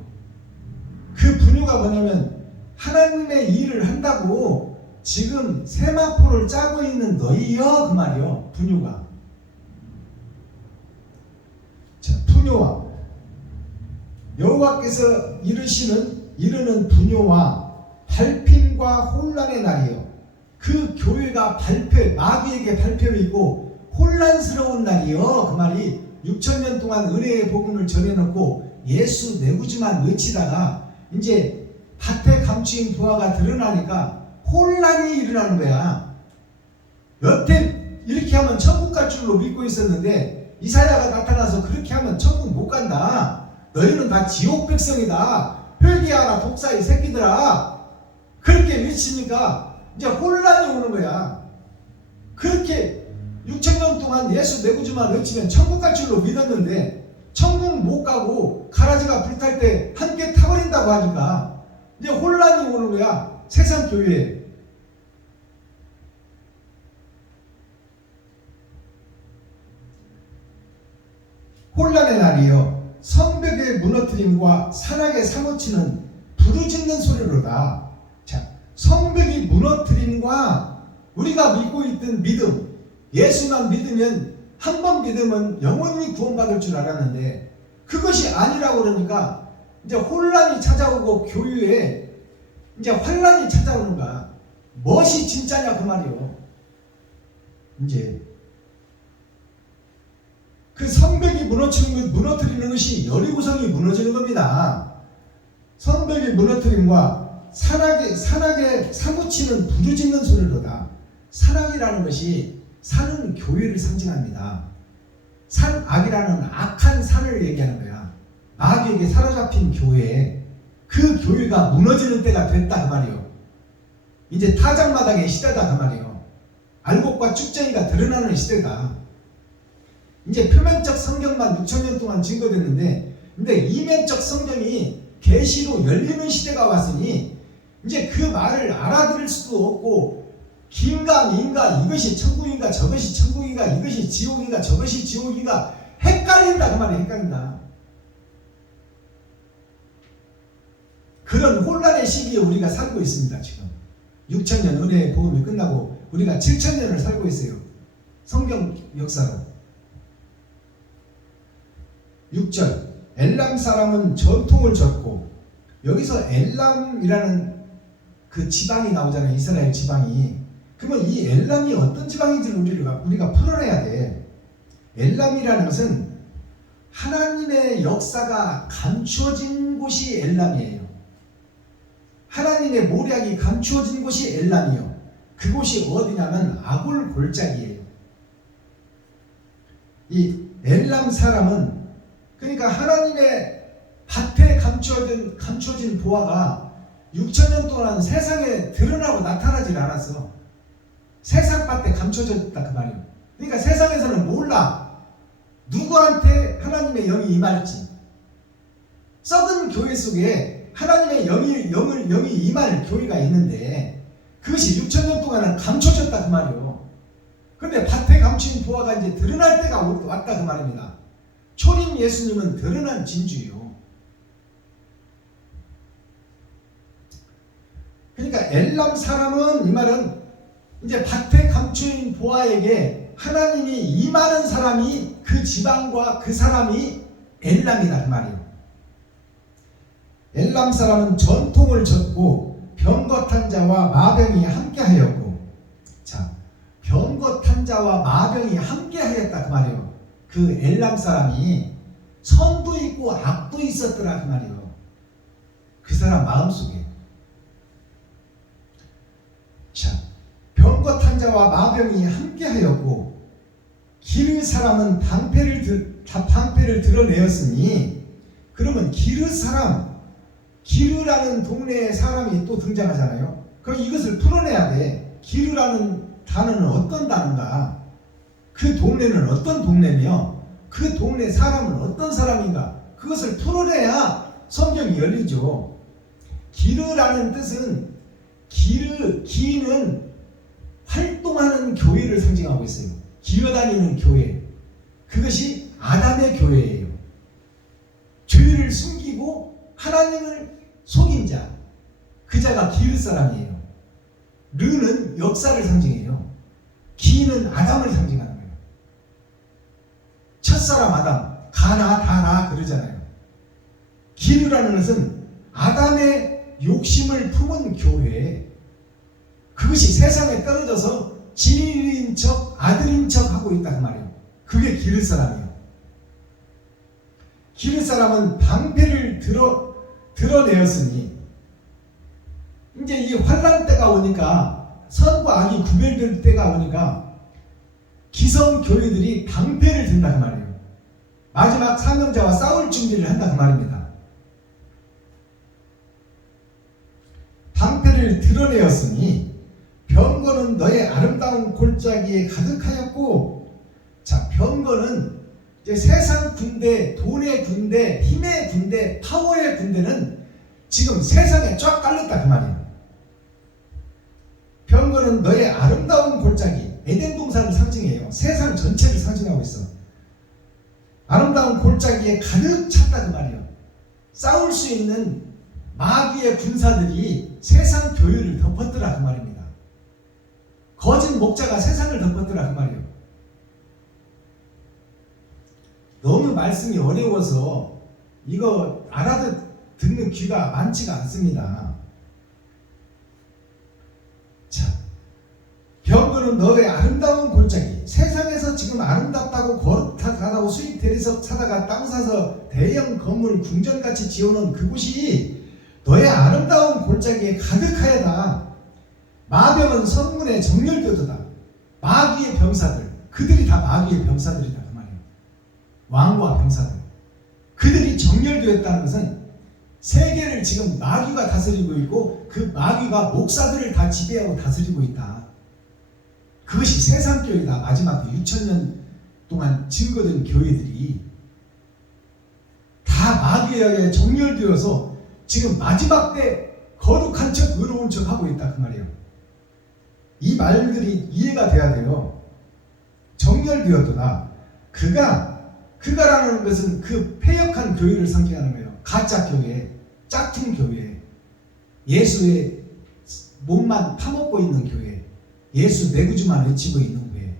그 분뇨가 뭐냐면 하나님의 일을 한다고 지금 세마포를 짜고 있는 너희여 그 말이요. 분뇨가. 자, 분뇨와 여호와께서 이르는 분뇨와 발핀과 혼란의 날이요. 그 교회가 마귀에게 발표이고 혼란스러운 날이요. 그 말이 6,000년 동안 은혜의 복음을 전해놓고 예수 내 구주만 외치다가 이제 밭에 감추인 부하가 드러나니까 혼란이 일어나는 거야. 여태 이렇게 하면 천국 갈 줄로 믿고 있었는데 이사야가 나타나서 그렇게 하면 천국 못 간다. 너희는 다 지옥 백성이다. 회개하라 독사의 새끼들아. 그렇게 외치니까 이제 혼란이 오는 거야. 그렇게 6,000년 동안 예수 내 구주만 외치면 천국 갈 줄로 믿었는데 천국 못 가고 가라지가 불탈 때 함께 타버린다고 하니까 이제 혼란이 오는 거야. 세상 교회에. 혼란의 날이여 성벽의 무너뜨림과 산악에 사무치는 부르짖는 소리로다. 자, 성벽이 무너뜨림과 우리가 믿고 있던 믿음, 예수만 믿으면 한 번 믿으면 영원히 구원받을 줄 알았는데 그것이 아니라고 그러니까 이제 혼란이 찾아오고 교회에 이제 환란이 찾아오는 거야. 무엇이 진짜냐 그 말이요. 이제 그 성벽이 무너뜨리는 것이 여리고성이 무너지는 겁니다. 성벽이 무너뜨림과 산악에 사무치는 부르짖는 소리로다. 산악이라는 것이 산은 교회를 상징합니다. 산악이라는 악한 산을 얘기하는 거야. 마귀에게 사로잡힌 교회, 그 교회가 무너지는 때가 됐다 그 말이요. 이제 타작마당의 시대다 그 말이요. 알곡과 쭉쟁이가 드러나는 시대가. 이제 표면적 성경만 6,000년 동안 증거됐는데 근데 이면적 성경이 계시로 열리는 시대가 왔으니 이제 그 말을 알아들을 수도 없고 긴가 민가 이것이 천국인가 저것이 천국인가 이것이 지옥인가 저것이 지옥인가 헷갈린다 그 말이 헷갈린다. 그런 혼란의 시기에 우리가 살고 있습니다. 지금 6,000년 은혜의 복음이 끝나고 우리가 7,000년을 살고 있어요. 성경 역사로. 6절 엘람 사람은 전통을 졌고 여기서 엘람이라는 그 지방이 나오잖아요. 이스라엘 지방이. 그러면 이 엘람이 어떤 지방인지를 우리가 풀어내야 돼. 엘람이라는 것은 하나님의 역사가 감추어진 곳이 엘람이에요. 하나님의 모략이 감추어진 곳이 엘람이요. 그곳이 어디냐면 아골 골짜기예요. 이 엘람 사람은 그러니까 하나님의 밭에 감추어진 보화가 6,000년 동안 세상에 드러나고 나타나질 않았어. 세상 밭에 감춰졌다 그 말이에요. 그러니까 세상에서는 몰라. 누구한테 하나님의 영이 임할지. 썩은 교회 속에 하나님의 영이 임할 교회가 있는데 그것이 6,000년 동안은 감춰졌다 그 말이에요. 그런데 밭에 감추인 보화가 이제 드러날 때가 왔다 그 말입니다. 초림 예수님은 드러난 진주요. 그러니까 엘람 사람은 이 말은 이제 밭에 감추인 보화에게 하나님이 임하는 사람이 그 지방과 그 사람이 엘람이다 그 말이에요. 엘람 사람은 전통을 졌고 병거탄 자와 마병이 함께하였고, 자, 병거탄 자와 마병이 함께하였다 그 말이에요. 그 엘람 사람이 선도 있고 악도 있었더라 그 말이에요. 그 사람 마음속에. 자, 병거탄 자와 마병이 함께하였고 기르 사람은 방패를 드러내었으니, 그러면 기르라는 동네의 사람이 또 등장하잖아요. 그럼 이것을 풀어내야 돼. 기르라는 단어는 어떤 단어인가? 그 동네는 어떤 동네며 그 동네 사람은 어떤 사람인가? 그것을 풀어내야 성경이 열리죠. 기르라는 뜻은 기는 활동하는 교회를 상징하고 있어요. 기어다니는 교회. 그것이 아담의 교회예요. 죄를 숨기고 하나님을 속인 자. 그 자가 기르 사람이에요. 르는 역사를 상징해요. 기는 아담을 상징하는 거예요. 첫사람 아담, 가나 다나 그러잖아요. 기르라는 것은 아담의 욕심을 품은 교회. 그것이 세상에 떨어져서 지인인 척, 아들인 척 하고 있다 그 말이에요. 그게 기르 사람이에요. 기르 사람은 방패를 드러내었으니, 이제 이 환란 때가 오니까, 선과 악이 구별될 때가 오니까 기성 교회들이 방패를 든다 그 말이에요. 마지막 사명자와 싸울 준비를 한다 그 말입니다. 방패를 드러내었으니 병거는 너의 아름다운 골짜기에 가득하였고, 자, 병거는 이제 세상 군대, 돈의 군대, 힘의 군대, 파워의 군대는 지금 세상에 쫙 깔렸다 그 말이에요. 병거는 너의 아름다운 골짜기, 에덴 동산을 상징해요. 세상 전체를 상징하고 있어. 아름다운 골짜기에 가득 찼다 그 말이에요. 싸울 수 있는 마귀의 군사들이 세상 교회를 덮었더라 그 말입니다. 거짓 목자가 세상을 덮었더라 그 말이에요. 너무 말씀이 어려워서 이거 알아듣는 귀가 많지가 않습니다. 자, 병거는 너의 아름다운 골짜기. 세상에서 지금 아름답다고 거룩하다고 수입 대리석 사다가 땅 사서 대형 건물 궁전같이 지어놓은 그곳이 너의 아름다운 골짜기에 가득하여다. 마병은 성문에 정렬되도다. 마귀의 병사들, 그들이 다 마귀의 병사들이다 그 말이에요. 왕과 병사들, 그들이 정렬되었다는 것은 세계를 지금 마귀가 다스리고 있고 그 마귀가 목사들을 다 지배하고 다스리고 있다. 그것이 세상 교회다. 마지막 6,000년 동안 증거된 교회들이 다 마귀에 의해 정렬되어서 지금 마지막 때 거룩한 척 의로운 척 하고 있다 그 말이에요. 이 말들이 이해가 돼야 돼요. 정렬되었도다. 그가라는 것은 그 패역한 교회를 상징하는 거예요. 가짜 교회, 짝퉁 교회, 예수의 몸만 파먹고 있는 교회, 예수 내구주만 외치고 있는 교회.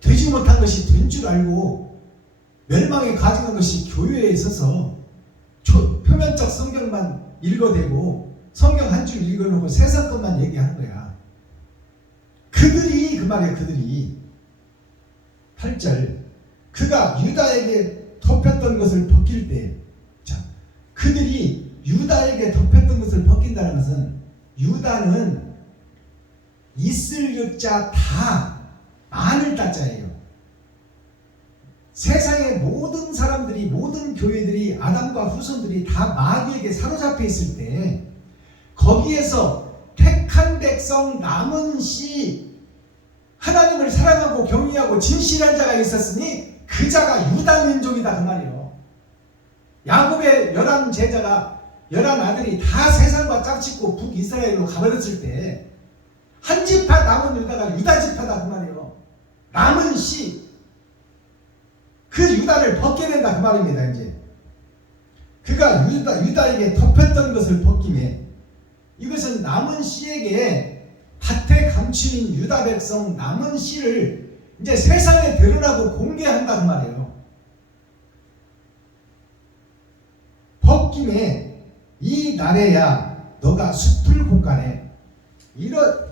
되지 못한 것이 된 줄 알고 멸망에 가증한 것이 교회에 있어서 표면적 성경만 읽어대고 성경 한 줄 읽어놓고 세상 것만 얘기하는 거야. 그들이 그 말이야. 그들이 8절 그가 유다에게 덮였던 것을 벗길 때, 자, 그들이 유다에게 덮였던 것을 벗긴다는 것은 유다는 있을 유자 다 많을 따자예요. 세상의 모든 사람들이, 모든 교회들이, 아담과 후손들이 다 마귀에게 사로잡혀 있을 때 거기에서 택한 백성 남은 씨, 하나님을 사랑하고 경외하고 진실한 자가 있었으니 그 자가 유다 민족이다 그 말이에요. 야곱의 11제자가 11아들이 다 세상과 짝짓고 북이스라엘로 가버렸을 때 한 지파 남은 유다가 유다 지파다 그 말이에요. 남은 씨, 그 유다를 벗겨낸다 그 말입니다. 이제 그가 유다에게 덮였던 것을 벗김에, 이것은 남은 씨에게 밭에 감추인 유다 백성 남은 씨를 이제 세상에 드러나고 공개한다 그 말이에요. 벗김에 이 날에야 너가 숲을 곳간에, 이런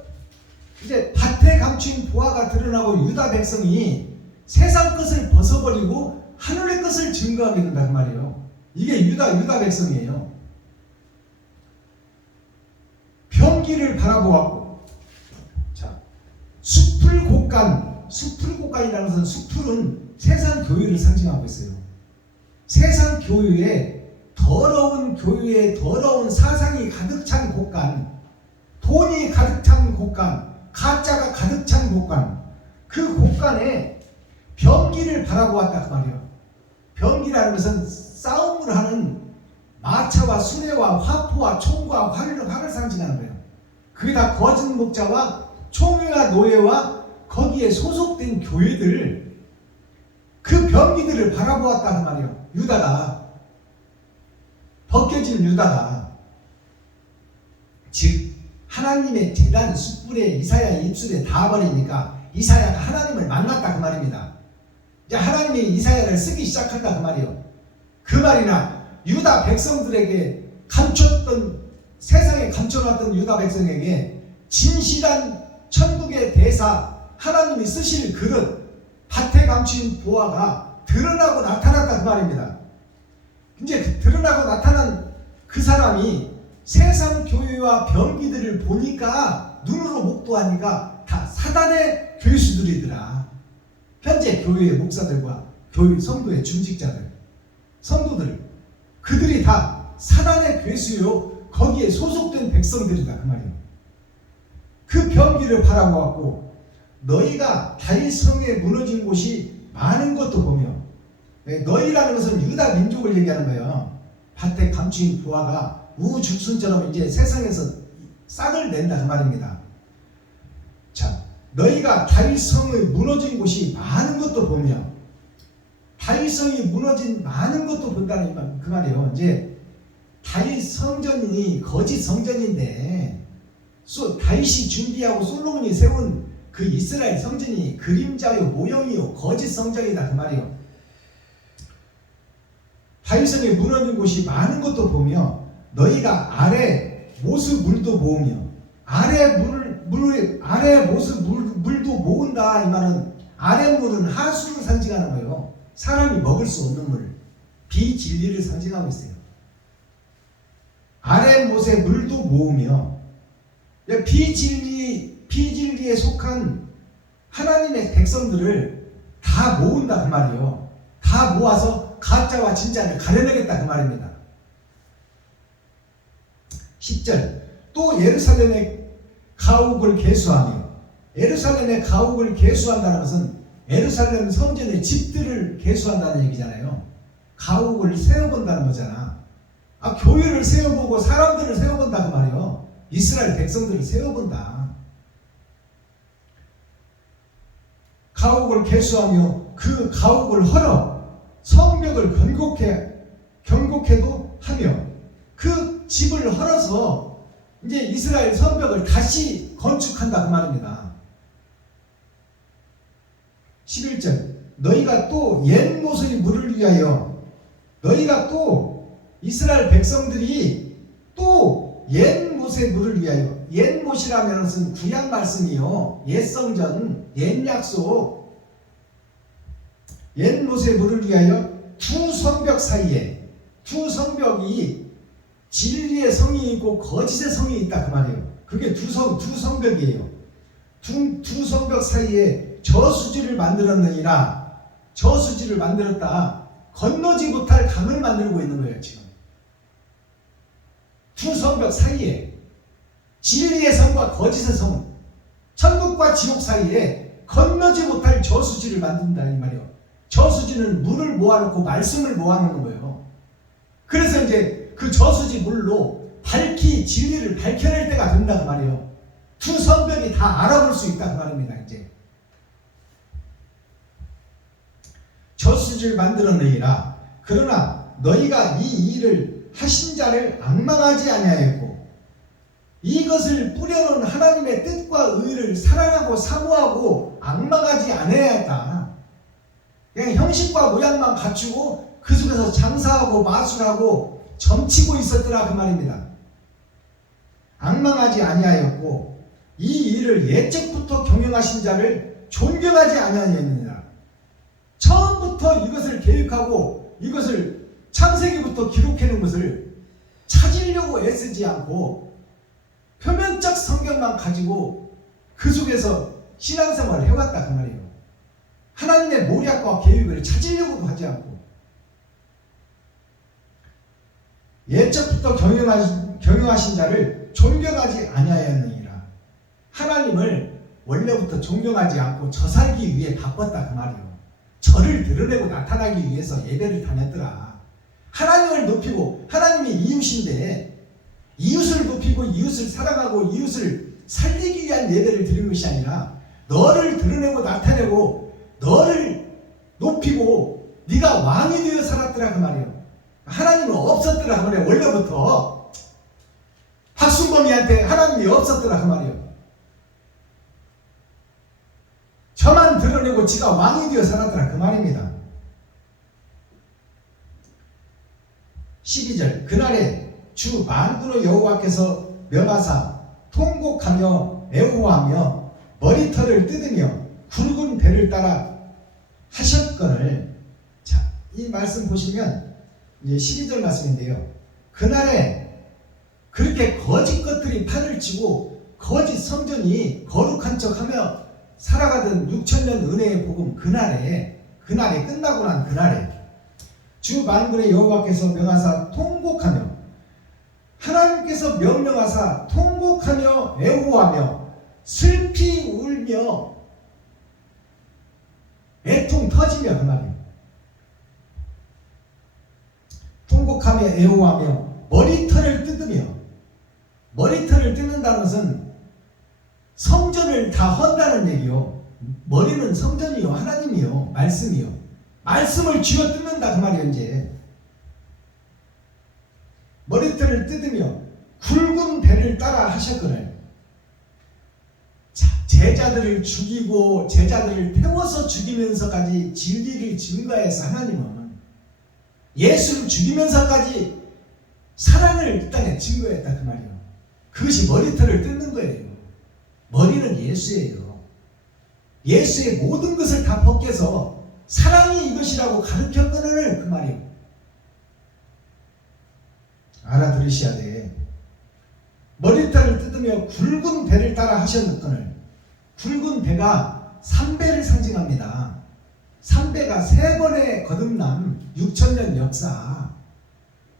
이제 밭에 감추인 보화가 드러나고 유다 백성이 세상 것을 벗어버리고 하늘의 것을 증거하게 된다 그 말이에요. 이게 유다 백성이에요. 병기를 바라보았고, 자, 숲을 곳간이라는 것은, 숲은 세상 교회를 상징하고 있어요. 세상 교회에 더러운 사상이 가득 찬 곳간, 돈이 가득 찬 곳간, 가짜가 가득 찬 곳간, 그 곳간에 병기를 바라보았다 그 말이에요. 병기라는 것은 싸움을 하는 마차와 수레와 화포와 총과 활을 상징하는 거예요. 그게 다 거짓 목자와 총회와 노예와 거기에 소속된 교회들, 그 병기들을 바라보았다 그 말이에요. 유다가, 벗겨진 유다가, 즉 하나님의 재단 숯불에 이사야의 입술에 닿아버리니까 이사야가 하나님을 만났다 그 말입니다. 이제 하나님이 이사야를 쓰기 시작한다 그 말이에요. 그 말이나 유다 백성들에게 감췄던, 세상에 감춰놨던 유다 백성에게 진실한 천국의 대사, 하나님이 쓰실 그릇, 밭에 감춘 보화가 드러나고 나타났다 그 말입니다. 이제 드러나고 나타난 그 사람이 세상 교회와 병기들을 보니까, 눈으로 목도하니까 다 사단의 교수들이더라. 현재 교회의 목사들과 교회 성도의 중직자들, 성도들, 그들이 다 사단의 괴수요 거기에 소속된 백성들이다 그 말이에요. 그 병기를 바라보았고, 너희가 다윗 성에 무너진 곳이 많은 것도 보며, 너희라는 것은 유다 민족을 얘기하는 거예요. 밭에 감추인 부하가 우죽순처럼 이제 세상에서 싹을 낸다 그 말입니다. 자, 너희가 다윗 성의 무너진 곳이 많은 것도 보며, 다윗 성이 무너진 많은 것도 본다는 그 말이에요. 이제 다윗 성전이 거짓 성전인데, 다윗이 준비하고 솔로몬이 세운 그 이스라엘 성전이 그림자요 모형이요 거짓 성전이다 그 말이에요. 다윗 성이 무너진 곳이 많은 것도 보며, 너희가 아래 모수 물도 모으며, 아래 모수 물도 모은다. 이 말은 아래 물은 하수를 상징하는 거예요. 사람이 먹을 수 없는 물, 비진리를 상징하고 있어요. 아래 못에 물도 모으며, 비진리에 속한 하나님의 백성들을 다 모은다 그 말이에요. 다 모아서 가짜와 진짜를 가려내겠다 그 말입니다. 10절 또 예루살렘의 가옥을 개수하며, 예루살렘의 가옥을 개수한다는 것은 예루살렘 성전의 집들을 개수한다는 얘기잖아요. 가옥을 세워본다는 거잖아. 교회를 세워보고 사람들을 세워본다 그 말이에요. 이스라엘 백성들을 세워본다. 가옥을 개수하며 그 가옥을 헐어 성벽을 견고케도 하며, 그 집을 헐어서 이제 이스라엘 성벽을 다시 건축한다 그 말입니다. 11절 너희가 또 옛 모서리 물을 위하여, 너희가 또 이스라엘 백성들이 또 옛 못의 물을 위하여. 옛 못이라는 것은 구약 말씀이요, 옛 성전, 옛 약속. 옛 못의 물을 위하여 두 성벽 사이에, 두 성벽이 진리의 성이 있고 거짓의 성이 있다 그 말이에요. 그게 두 성벽이에요. 두 성벽 사이에 저수지를 만들었느니라. 저수지를 만들었다. 건너지 못할 강을 만들고 있는 거예요. 지금 두 성벽 사이에 진리의 성과 거짓의 성, 천국과 지옥 사이에 건너지 못할 저수지를 만든다 이 말이에요. 저수지는 물을 모아놓고 말씀을 모아놓는 거예요. 그래서 이제 그 저수지 물로 밝히 진리를 밝혀낼 때가 된다 그 말이에요. 두 성벽이 다 알아볼 수 있다 그 말입니다. 이제 저수지를 만들었느니라. 그러나 너희가 이 일을 하신 자를 앙망하지 아니하였고 이것을 뿌려놓은 하나님의 뜻과 의를 사랑하고 사모하고 앙망하지 아니하였다. 그냥 형식과 모양만 갖추고 그 속에서 장사하고 마술하고 점치고 있었더라 그 말입니다. 앙망하지 아니하였고 이 일을 예적부터 경영하신 자를 존경하지 아니하였느니라. 처음부터 이것을 계획하고 이것을 창세기부터 기록해놓은 것을 찾으려고 애쓰지 않고 표면적 성경만 가지고 그 속에서 신앙생활을 해왔다 그 말이에요. 하나님의 모략과 계획을 찾으려고도 하지 않고 예적부터 경영하신 자를 존경하지 아니하였느니라. 하나님을 원래부터 존경하지 않고 저 살기 위해 바빴다 그 말이에요. 저를 드러내고 나타나기 위해서 예배를 다녔더라. 하나님을 높이고 하나님이 이웃인데 이웃을 높이고 이웃을 사랑하고 이웃을 살리기 위한 예배를 드리는 것이 아니라 너를 드러내고 나타내고 너를 높이고 네가 왕이 되어 살았더라 그 말이에요. 하나님은 없었더라 그 말이에요. 원래부터 박순범이한테 하나님이 없었더라 그 말이에요. 저만 드러내고 지가 왕이 되어 살았더라 그 말입니다. 12절 그날에 주 만군의 여호와께서 명하사 통곡하며 애호하며 머리털을 뜯으며 굵은 배를 따라 하셨거늘. 자, 이 말씀 보시면 이제 12절 말씀인데요. 그날에 그렇게 거짓 것들이 판을 치고 거짓 성전이 거룩한 척하며 살아가던 6천년 은혜의 복음 그날에 끝나고 난 그날에 주 만군의 여호와께서 명하사 통곡하며 하나님께서 명령하사 통곡하며 애호하며 슬피 울며 애통 터지며 그 말이에요. 통곡하며 애호하며 머리털을 뜯으며 머리털을 뜯는다는 것은 성전을 다 헌다는 얘기요. 머리는 성전이요 하나님이요 말씀이요. 말씀을 쥐어 뜯는다 그 말이에요. 이제 머리털을 뜯으며 굵은 배를 따라 하셨거늘. 제자들을 죽이고 제자들을 태워서 죽이면서까지 진리를 증거해서 하나님은 예수를 죽이면서까지 사랑을 이 땅에 증거했다 그 말이에요. 그것이 머리털을 뜯는 거예요. 머리는 예수예요. 예수의 모든 것을 다 벗겨서 사랑이 이것이라고 가르쳤거늘 그 말이에요. 알아들으셔야 돼. 머리털을 뜯으며 굵은 배를 따라 하셨거늘. 굵은 배가 3배를 상징합니다. 3배가 3번의 거듭남 6천년 역사,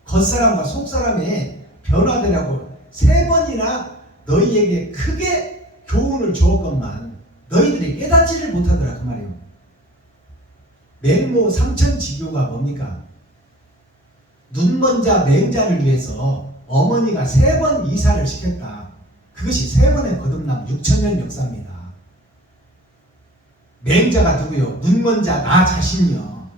겉사람과 속사람의 변화되라고 3번이나 너희에게 크게 교훈을 주었건만 너희들이 깨닫지를 못하더라 그 말이에요. 맹모 삼천지교가 뭡니까? 눈먼 자 맹자를 위해서 어머니가 3번 이사를 시켰다. 그것이 3번의 거듭남 6천년 역사입니다. 맹자가 누구요? 눈먼 자 나 자신이요.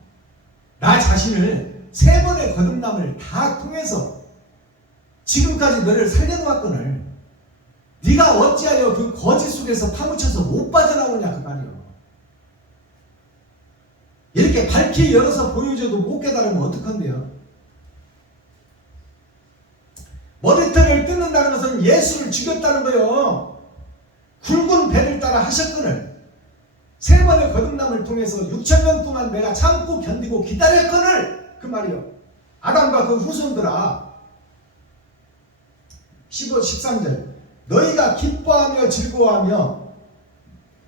나 자신을 3번의 거듭남을 다 통해서 지금까지 너를 살려놓았거늘. 네가 어찌하여 그 거짓 속에서 파묻혀서 못 빠져나오냐 그 말이요. 이렇게 밝히 열어서 보여줘도 못 깨달으면 어떡한데요? 머리털을 뜯는다는 것은 하나님께서는 예수를 죽였다는 거예요. 굵은 배를 따라 하셨거늘 세 번의 거듭남을 통해서 6,000년 동안 내가 참고 견디고 기다렸거늘 그 말이요. 아담과 그 후손들아. 15, 13절 너희가 기뻐하며 즐거워하며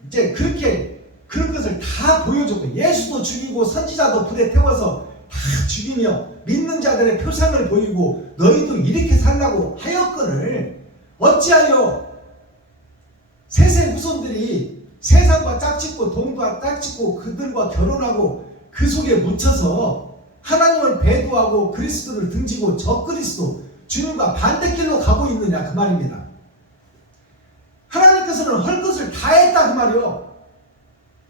이제 그렇게 그런 것을 다 보여줬고 예수도 죽이고 선지자도 불에 태워서 다 죽이며 믿는 자들의 표상을 보이고 너희도 이렇게 살라고 하였거늘 어찌하여 셋의 후손들이 세상과 짝짓고 돈과 짝짓고 그들과 결혼하고 그 속에 묻혀서 하나님을 배도하고 그리스도를 등지고 적그리스도 주님과 반대길로 가고 있느냐 그 말입니다. 하나님께서는 할 것을 다 했다 그 말이요.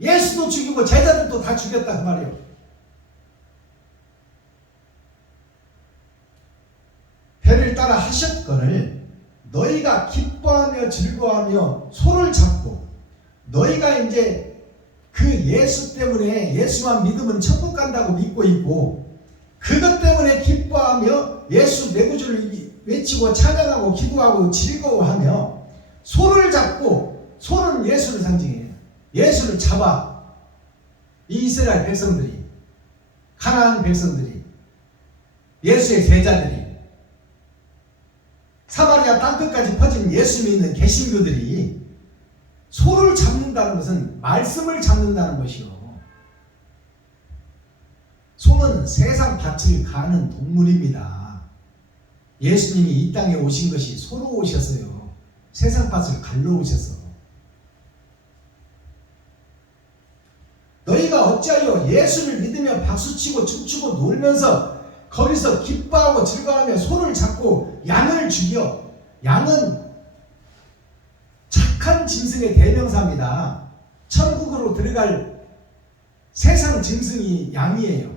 예수도 죽이고 제자들도 다 죽였다 그 말이요. 배를 따라 하셨거늘 너희가 기뻐하며 즐거워하며 소를 잡고 너희가 이제 그 예수 때문에 예수만 믿으면 천국 간다고 믿고 있고 그것 때문에 기뻐하며 예수 내 구주를 외치고 찬양하고 기도하고 즐거워하며 소를 잡고 소는 예수를 상징해요. 예수를 잡아 이 이스라엘 백성들이 가나안 백성들이 예수의 제자들이 사마리아 땅끝까지 퍼진 예수 믿는 개신교들이 소를 잡는다는 것은 말씀을 잡는다는 것이요. 소는 세상 밭을 가는 동물입니다. 예수님이 이 땅에 오신 것이 소로 오셨어요. 세상 밭을 갈러 오셔서. 너희가 어찌하여 예수를 믿으며 박수치고 춤추고 놀면서 거기서 기뻐하고 즐거워하며 소를 잡고 양을 죽여. 양은 착한 짐승의 대명사입니다. 천국으로 들어갈 세상 짐승이 양이에요.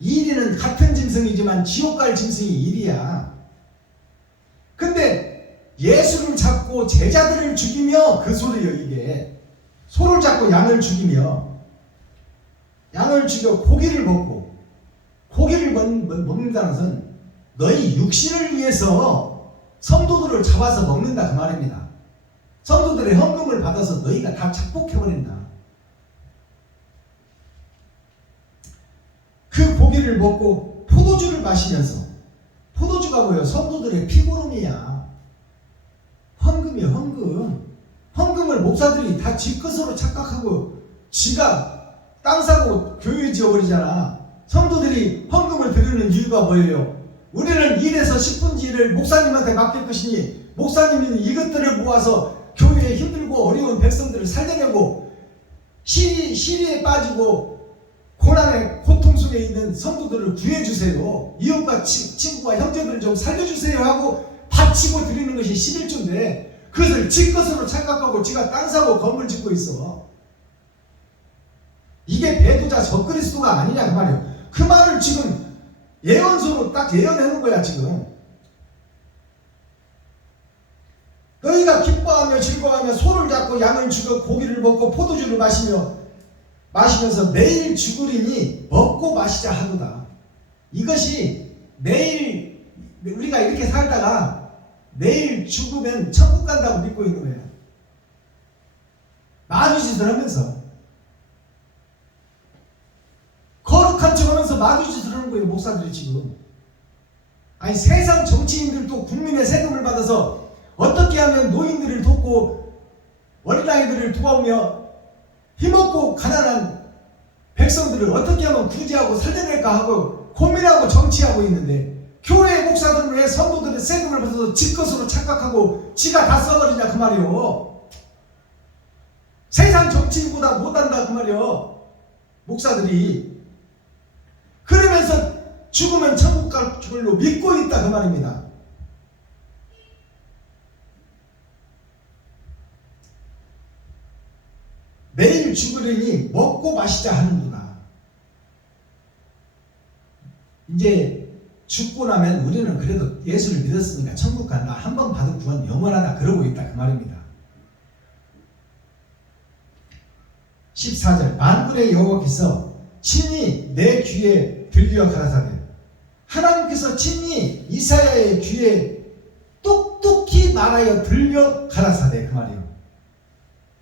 이리는 같은 짐승이지만 지옥 갈 짐승이 이리야. 근데 예수를 잡고 제자들을 죽이며 그 소리요 이게. 소를 잡고 양을 죽이며 양을 죽여 고기를 먹고 고기를 먹는다는 것은 너희 육신을 위해서 성도들을 잡아서 먹는다 그 말입니다. 성도들의 헌금을 받아서 너희가 다 착복해버린다. 그 고기를 먹고 포도주를 마시면서 포도주가 뭐예요? 성도들의 피고름이야. 헌금이야 헌금. 헌금을 목사들이 다 지 것으로 착각하고 지가 땅 사고 교회 지어버리잖아. 성도들이 헌금을 드리는 이유가 뭐예요? 우리는 1에서 10분지 1을 목사님한테 맡길 것이니 목사님이 이것들을 모아서 교회에 힘들고 어려운 백성들을 살려내고 시리에 빠지고 고난의 고통 속에 있는 성도들을 구해주세요. 이웃과 친구와 형제들을 좀 살려주세요 하고 바치고 드리는 것이 11조인데 그것을 지 것으로 착각하고 지가 땅 사고 건물 짓고 있어. 이게 배도자 적그리스도가 아니냐 그 말이에요. 그 말을 지금 예언서로 딱 예언해놓은 거야 지금. 너희가 기뻐하며 즐거워하며 소를 잡고 양을 죽여 고기를 먹고 포도주를 마시면서 내일 죽으리니 먹고 마시자 하도다. 이것이 내일 우리가 이렇게 살다가 내일 죽으면 천국 간다고 믿고 있는 거예요. 마주짓을 하면서 거룩한 척 하면서 마주짓을 하는 거예요. 목사들이 지금. 아니 세상 정치인들도 국민의 세금을 받아서 어떻게 하면 노인들을 돕고 어린아이들을 도와오며 힘없고 가난한 백성들을 어떻게 하면 구제하고 살려낼까 하고 고민하고 정치하고 있는데 교회 목사들은 왜 성도들의 세금을 받아서 지 것으로 착각하고 지가 다 써버리냐 그 말이요. 세상 정치인보다 못한다 그 말이요. 목사들이. 그러면서 죽으면 천국 갈 줄로 믿고 있다 그 말입니다. 내일 죽으려니 먹고 마시자 하는구나. 이제 죽고 나면 우리는 그래도 예수를 믿었으니까 천국 간다. 한 번 받은 구원 영원하다 그러고 있다 그 말입니다. 14절 만군의 여호와께서 친히 내 귀에 들려 가라사대. 하나님께서 친히 이사야의 귀에 똑똑 말하여 들려 가라사대 그 말이에요.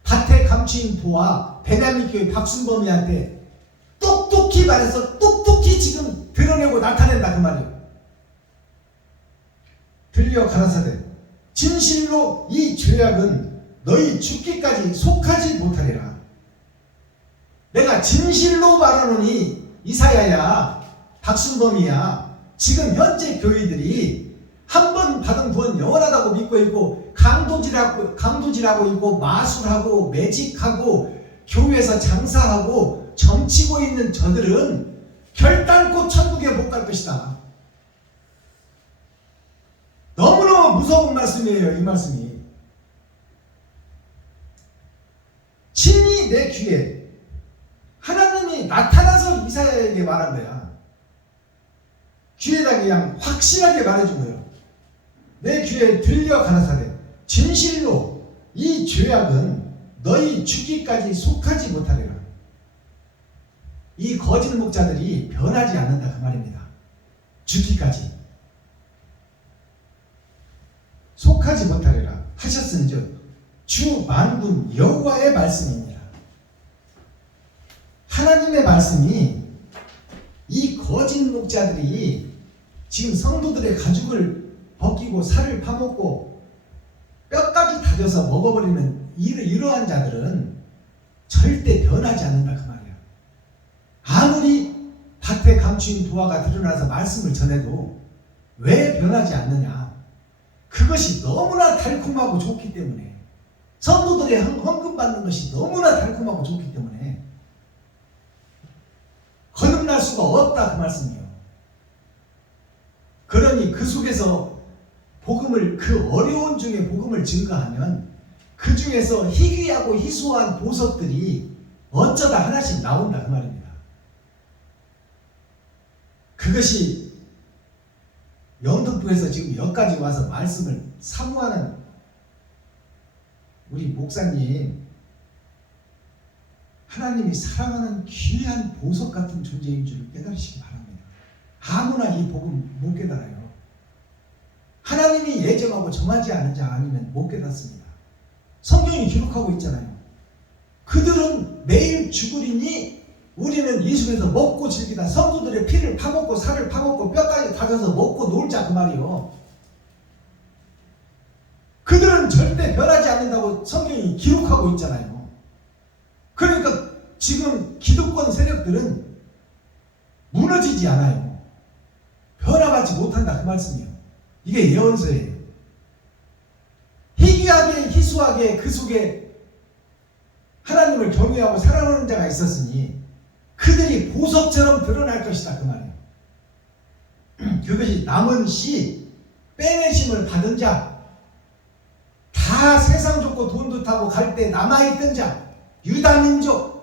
밭에 감추인 부와 베냐민 교회 박순범이한테 똑똑히 말해서 똑똑히 지금 드러내고 나타낸다 그 말이에요. 들려 가라사대 진실로 이 죄악은 너희 죽기까지 속하지 못하리라. 내가 진실로 말하노니 이사야야 박순범이야 지금 현재 교회들이 한 번 받은 구원 영원하다고 믿고 있고 강도질하고 있고 마술하고 매직하고 교회에서 장사하고 점치고 있는 저들은 결단코 천국에 못 갈 것이다. 너무너무 무서운 말씀이에요. 이 말씀이 친히 내 귀에 하나님이 나타나서 이사야에게 말한 거야. 귀에다 그냥 확실하게 말해준 거예요. 내 귀에 들려 가라사대 진실로 이 죄악은 너희 죽기까지 속하지 못하리라. 이 거짓 목자들이 변하지 않는다 그 말입니다. 죽기까지 속하지 못하리라 하셨은즉 주 만군 여호와의 말씀입니다. 하나님의 말씀이 이 거짓 목자들이 지금 성도들의 가죽을 벗기고 살을 파먹고 뼈까지 다져서 먹어버리는 이러한 자들은 절대 변하지 않는다 그 말이야. 아무리 밭에 감추인 부하가 드러나서 말씀을 전해도 왜 변하지 않느냐. 그것이 너무나 달콤하고 좋기 때문에, 성도들의 헌금 받는 것이 너무나 달콤하고 좋기 때문에 거듭날 수가 없다 그 말씀이에요. 그러니 그 속에서 복음을, 그 어려운 중에 복음을 증거하면 그 중에서 희귀하고 희소한 보석들이 어쩌다 하나씩 나온다 그 말입니다. 그것이 영등포에서 지금 여기까지 와서 말씀을 사모하는 우리 목사님, 하나님이 사랑하는 귀한 보석 같은 존재인 줄 깨달으시기 바랍니다. 아무나 이 복음 못 깨달아요. 하나님이 예정하고 정하지 않은 자 아니면 못 깨닫습니다. 성경이 기록하고 있잖아요. 그들은 내일 죽으리니 우리는 예수께서 먹고 즐기다. 성도들의 피를 파먹고 살을 파먹고 뼈까지 다져서 먹고 놀자 그 말이요. 그들은 절대 변하지 않는다고 성경이 기록하고 있잖아요. 그러니까 지금 기득권 세력들은 무너지지 않아요. 변화받지 못한다 그 말씀이에요. 이게 예언서예요. 희귀하게 희소하게 그 속에 하나님을 경외하고 사랑하는 자가 있었으니 그들이 보석처럼 드러날 것이다 그 말이에요. 그것이 남은 씨 빼내심을 받은 자, 다 세상 좋고 돈도 타고 갈 때 남아있던 자, 유다민족.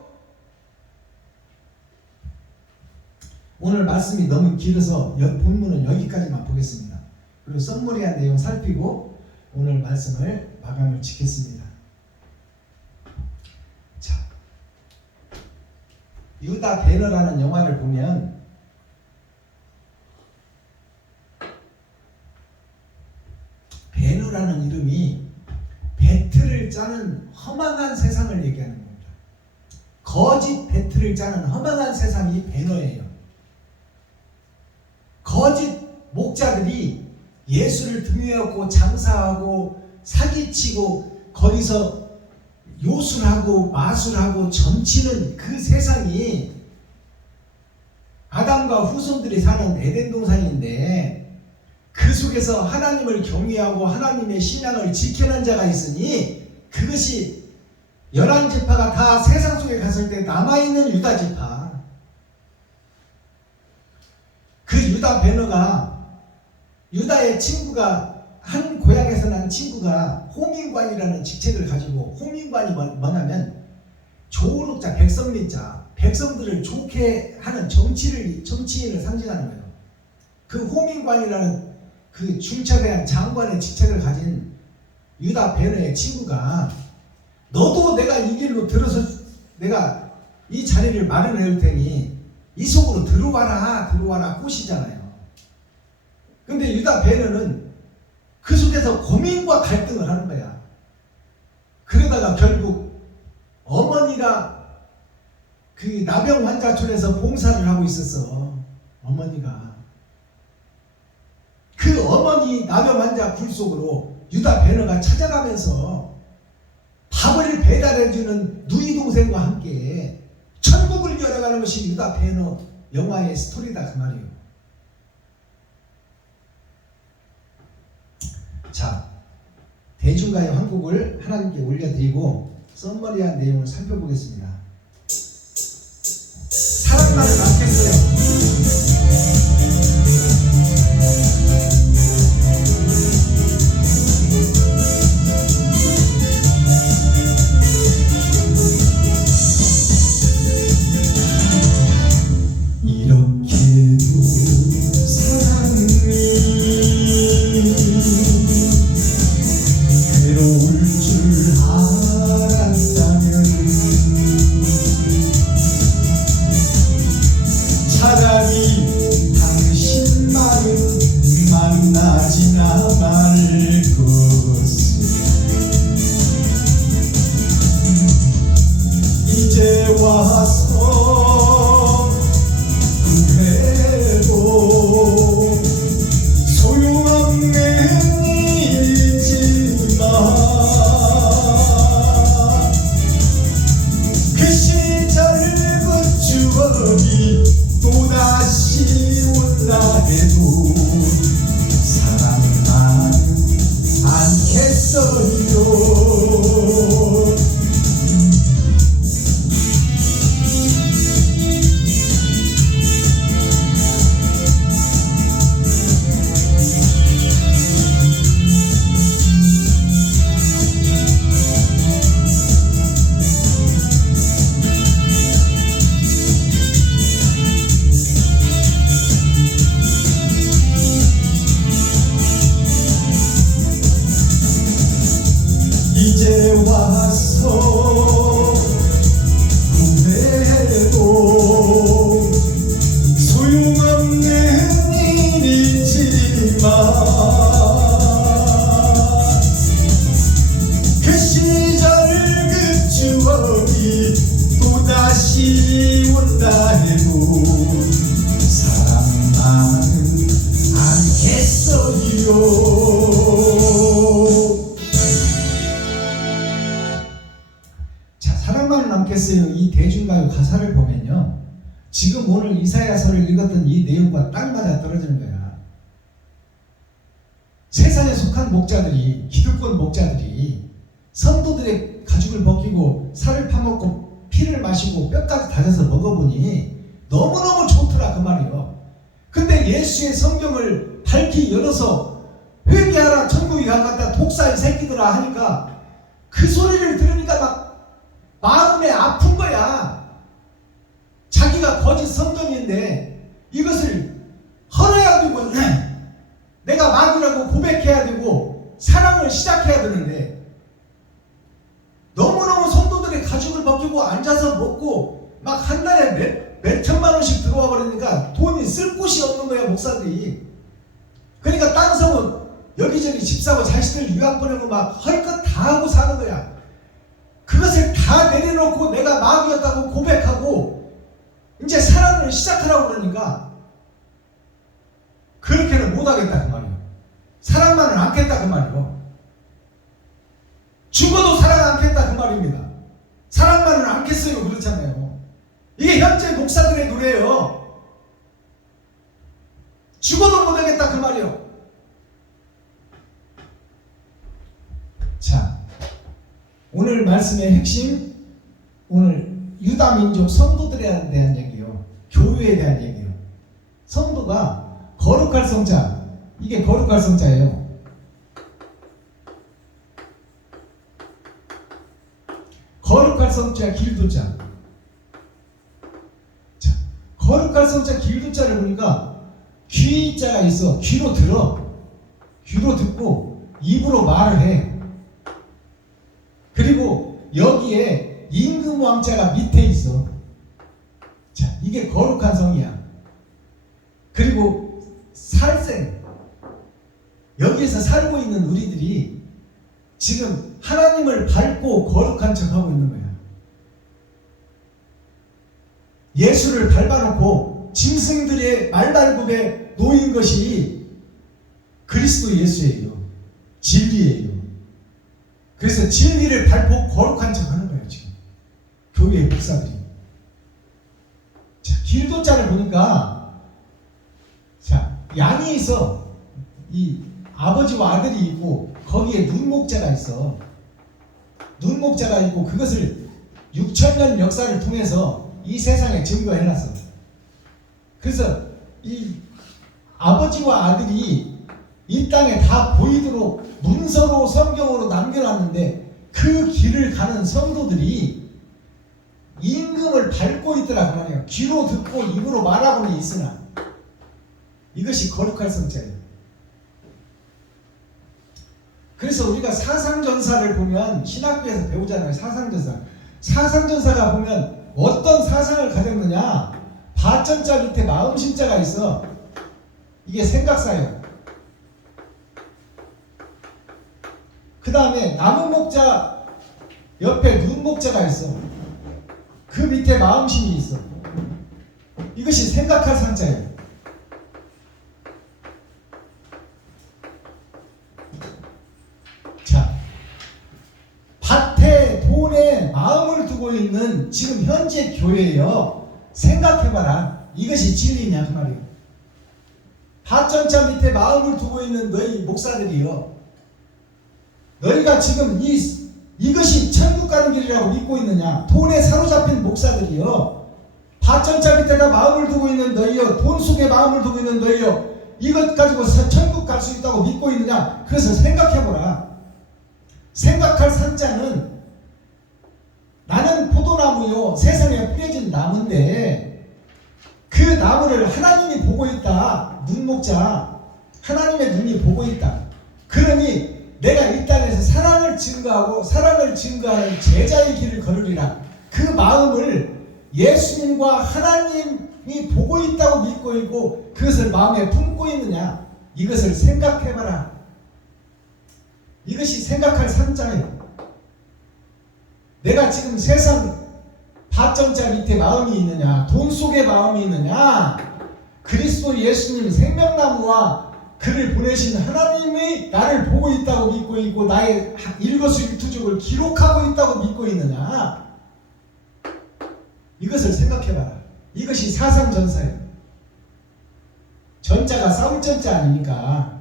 오늘 말씀이 너무 길어서 본문은 여기까지만 보겠습니다. 그리고 썸머리한 내용 살피고 오늘 말씀을 마감을 짓겠습니다. 자, 유다 배너라는 영화를 보면 배너라는 이름이 배틀을 짜는 허망한 세상을 얘기하는 겁니다. 거짓 배틀을 짜는 허망한 세상이 배너예요. 거짓 목자들이 예수를 등에업고 장사하고 사기치고 거기서 요술하고 마술하고 점치는 그 세상이 아담과 후손들이 사는 에덴 동산인데 그 속에서 하나님을 경외하고 하나님의 신앙을 지켜낸 자가 있으니 그것이 11지파가 다 세상 속에 갔을 때 남아있는 유다지파, 그 유다 배너가 유다의 친구가 한 고향에서 난 친구가 호민관이라는 직책을 가지고, 호민관이 뭐냐면 조록자, 백성민자, 백성들을 좋게 하는 정치인을 상징하는 거예요. 그 호민관이라는 그 중차대한 장관의 직책을 가진 유다 베너의 친구가 너도 내가 이 길로 들어서 내가 이 자리를 마련해 올 테니 이 속으로 들어와라 꼬시잖아요. 근데 유다 베너는 그 속에서 고민과 갈등을 하는 거야. 그러다가 결국 어머니가 그 나병 환자촌에서 봉사를 하고 있었어. 어머니가. 그 어머니 나병 환자 굴 속으로 유다 베너가 찾아가면서 밥을 배달해주는 누이 동생과 함께 천국을 열어가는 것이 유다 베너 영화의 스토리다 그 말이에요. 자, 대중가요 한 곡을 하나님께 올려드리고 썸머리한 내용을 살펴보겠습니다. 사랑만을 낳겠어요. 이 대중가요 가사를 보면요, 지금 오늘 이사야서를 읽었던 이 내용과 딱 맞아 떨어지는 거야. 세상에 속한 목자들이, 기득권 목자들이 성도들의 가죽을 벗기고 살을 파먹고 피를 마시고 뼈까지 다져서 먹어보니 너무너무 좋더라 그 말이요. 근데 예수의 성경을 밝히 열어서 회개하라 천국이 가깝다 독사 이 새끼들아 하니까 그 소리를 들으니까 막 마음에 아픈 거야. 자기가 거짓 성전인데 이것을 헐어야 되고 내가 마귀라고 고백해야 되고 사랑을 시작해야 되는데 너무너무 성도들의 가죽을 벗기고 앉아서 먹고 막 한 달에 몇 천만 원씩 들어와 버리니까 돈이 쓸 곳이 없는 거야 목사들이. 그러니까 땅 성은 여기저기 집 사고 자식들 유학 보내고 막 헐것 다 하고 사는 거야. 그것을 다 내려놓고 내가 마귀였다고 고백하고 이제 사랑을 시작하라고 그러니까 그렇게는 못하겠다 그 말이에요. 사랑만은 않겠다 그 말이에요. 죽어도 사랑 않겠다 그 말입니다. 사랑만은 않겠어요 그렇잖아요. 이게 현재 목사들의 노래예요. 죽어도 못하겠다 그 말이에요. 자, 오늘 말씀의 핵심, 오늘 유다 민족 성도들에 대한 얘기요, 교회에 대한 얘기요. 성도가 거룩할 성자, 이게 거룩할 성자예요. 거룩할 성자 길도자. 자, 거룩할 성자 길도자를 보니까 귀자가 있어. 귀로 들어. 귀로 듣고 입으로 말을 해. 그리고 여기에 임금 왕자가 밑에 있어. 자, 이게 거룩한 성이야. 그리고 살생. 여기에서 살고 있는 우리들이 지금 하나님을 밟고 거룩한 척하고 있는 거야. 예수를 밟아놓고 짐승들의 말발굽에 놓인 것이 그리스도 예수예요. 진리예요. 그래서 진리를 밟고 거룩한 척하는 거예요. 지금 교회의 목사들이. 자, 길도자를 보니까 자, 양이 있어. 이 아버지와 아들이 있고 거기에 눈목자가 있어. 눈목자가 있고 그것을 6,000년 역사를 통해서 이 세상에 증거해놨어. 그래서 이 아버지와 아들이 이 땅에 다 보이도록 문서로 성경으로 남겨놨는데 그 길을 가는 성도들이 임금을 밟고 있더라 그 말이야. 귀로 듣고 입으로 말하고는 있으나 이것이 거룩할 성자예요. 그래서 우리가 사상전사를 보면 신학교에서 배우잖아요. 사상전사. 사상전사가 보면 어떤 사상을 가졌느냐. 바천자 밑에 마음심자가 있어. 이게 생각사예요. 그 다음에 나무목자 옆에 눈목자가 있어. 그 밑에 마음심이 있어. 이것이 생각할 산자예요. 자, 밭에 돈에 마음을 두고 있는 지금 현재 교회예요. 생각해봐라. 이것이 진리냐 그 말이에요. 밭전차 밑에 마음을 두고 있는 너희 목사들이요. 너희가 지금 이것이 천국 가는 길이라고 믿고 있느냐? 돈에 사로잡힌 목사들이요. 밭전차 밑에다 마음을 두고 있는 너희요. 돈 속에 마음을 두고 있는 너희요. 이것 가지고 천국 갈 수 있다고 믿고 있느냐? 그래서 생각해보라. 생각할 산자는 나는 포도나무요. 세상에 뿌려진 나무인데 그 나무를 하나님이 보고 있다. 눈목자. 하나님의 눈이 보고 있다. 그러니 내가 이 땅에서 사랑을 증거하고 사랑을 증거하는 제자의 길을 걸으리라. 그 마음을 예수님과 하나님이 보고 있다고 믿고 있고 그것을 마음에 품고 있느냐. 이것을 생각해봐라. 이것이 생각할 산자예요. 내가 지금 세상 밭전자 밑에 마음이 있느냐, 돈 속에 마음이 있느냐, 그리스도 예수님 생명나무와 그를 보내신 하나님이 나를 보고 있다고 믿고 있고 나의 일거수일투족을 기록하고 있다고 믿고 있느냐. 이것을 생각해봐라. 이것이 사상전사예요. 전자가 싸울 전자 아닙니까?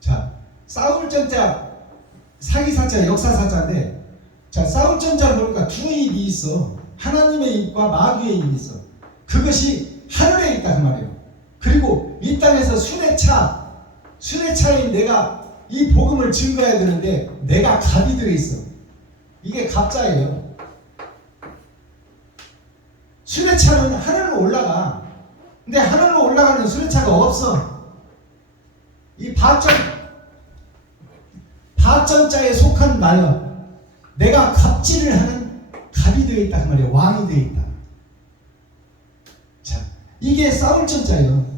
자, 싸울 전자 사기사자, 역사사자인데, 자, 싸울 전자를 보니까 두 입이 있어. 하나님의 입과 마귀의 입이 있어. 그것이 하늘에 있다 그 말이에요. 그리고 이 땅에서 순회차인 내가 이 복음을 증거해야 되는데 내가 갑이 되어 있어. 이게 갑자예요. 순회차는 하늘로 올라가. 근데 하늘로 올라가는 순회차가 없어. 이 밭전자에 속한 나여 내가 갑질을 하는 갑이 되어 있다 그 말이에요. 왕이 되어 있다. 자, 이게 싸울 전자예요.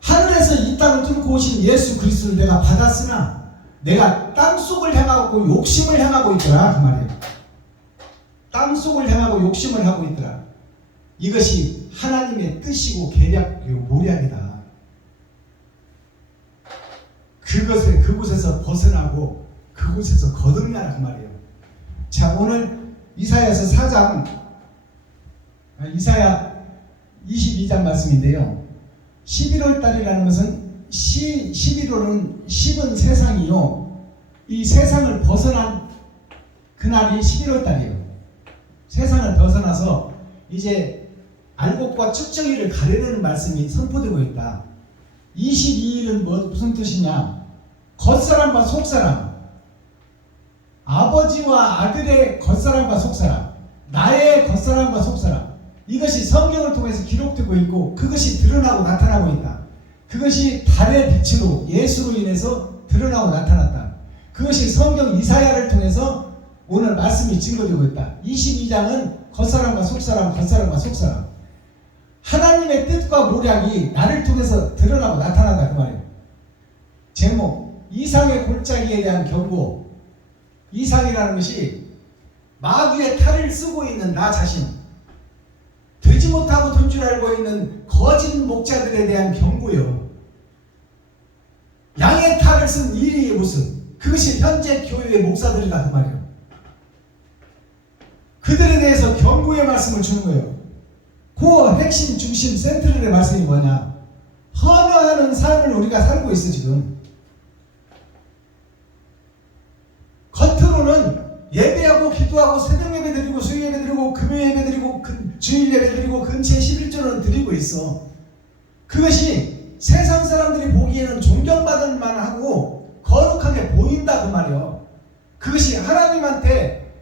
하늘에서 이 땅을 뚫고 오신 예수 그리스도를 내가 받았으나 내가 땅속을 향하고 욕심을 향하고 있더라 그 말이에요. 땅속을 향하고 욕심을 하고 있더라. 이것이 하나님의 뜻이고 계략이고 모략이다. 그곳에서 벗어나고 그곳에서 거듭나라 그 말이에요. 자, 오늘 이사야서 4장 이사야 22장 말씀인데요. 11월 달이라는 것은 11월은 10은 세상이요. 이 세상을 벗어난 그날이 11월 달이에요. 세상을 벗어나서 이제 알곡과 측정일을 가르는 말씀이 선포되고 있다. 22일은 무슨 뜻이냐? 겉사람과 속사람, 아버지와 아들의 겉사람과 속사람, 나의 겉사람과 속사람, 이것이 성경을 통해서 기록되고 있고 그것이 드러나고 나타나고 있다. 그것이 달의 빛으로 예수로 인해서 드러나고 나타났다. 그것이 성경 이사야를 통해서 오늘 말씀이 증거되고 있다. 22장은 겉사람과 속사람, 겉사람과 속사람. 하나님의 뜻과 모략이 나를 통해서 드러나고 나타난다 그 말이에요. 제목, 이상의 골짜기에 대한 경고. 이상이라는 것이 마귀의 탈을 쓰고 있는 나 자신, 되지 못하고 돈 줄 알고 있는 거짓 목자들에 대한 경고요. 양의 탈을 쓴 이리의 모습, 그것이 현재 교회의 목사들이다 그 말이에요. 그들에 대해서 경고의 말씀을 주는 거예요. 그 핵심 중심 센트럴의 말씀이 뭐냐? 헌화하는 삶을 우리가 살고 있어 지금. 겉으로는 예배하고 기도하고 새벽 예배 드리고 수요 예배 드리고 금요 예배 드리고 주일 예배 드리고 근처에 11조는 드리고 있어. 그것이 세상 사람들이 보기에는 존경받을 만하고 거룩하게 보인다 그 말이요. 그것이 하나님한테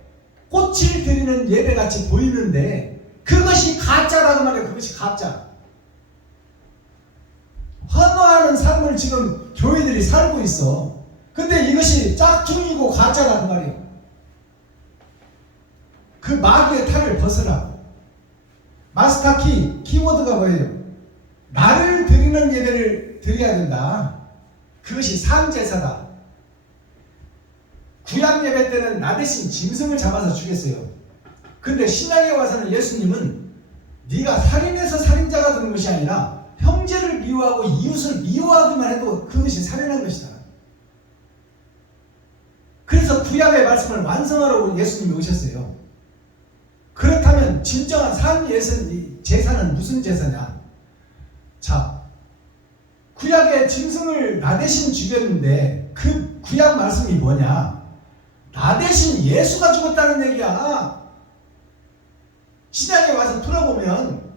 꽃을 드리는 예배같이 보이는데 그것이 가짜다 그 말이에요. 그것이 가짜. 헌화하는 삶을 지금 교회들이 살고 있어. 근데 이것이 짝퉁이고 가짜다 그 말이에요. 그 마귀의 탈을 벗으라. 마스터 키워드가 뭐예요? 나를 드리는 예배를 드려야 된다. 그것이 산제사다. 구약 예배 때는 나 대신 짐승을 잡아서 죽였어요. 근데 신약에 와서는 예수님은 네가 살인해서 살인자가 되는 것이 아니라 형제를 미워하고 이웃을 미워하기만 해도 그것이 살인한 것이다. 그래서 구약의 말씀을 완성하러 예수님이 오셨어요. 그렇다면 진정한 산 제사는 무슨 제사냐? 자, 구약의 짐승을 나 대신 죽였는데 그 구약 말씀이 뭐냐? 나 대신 예수가 죽었다는 얘기야. 신약에 와서 풀어보면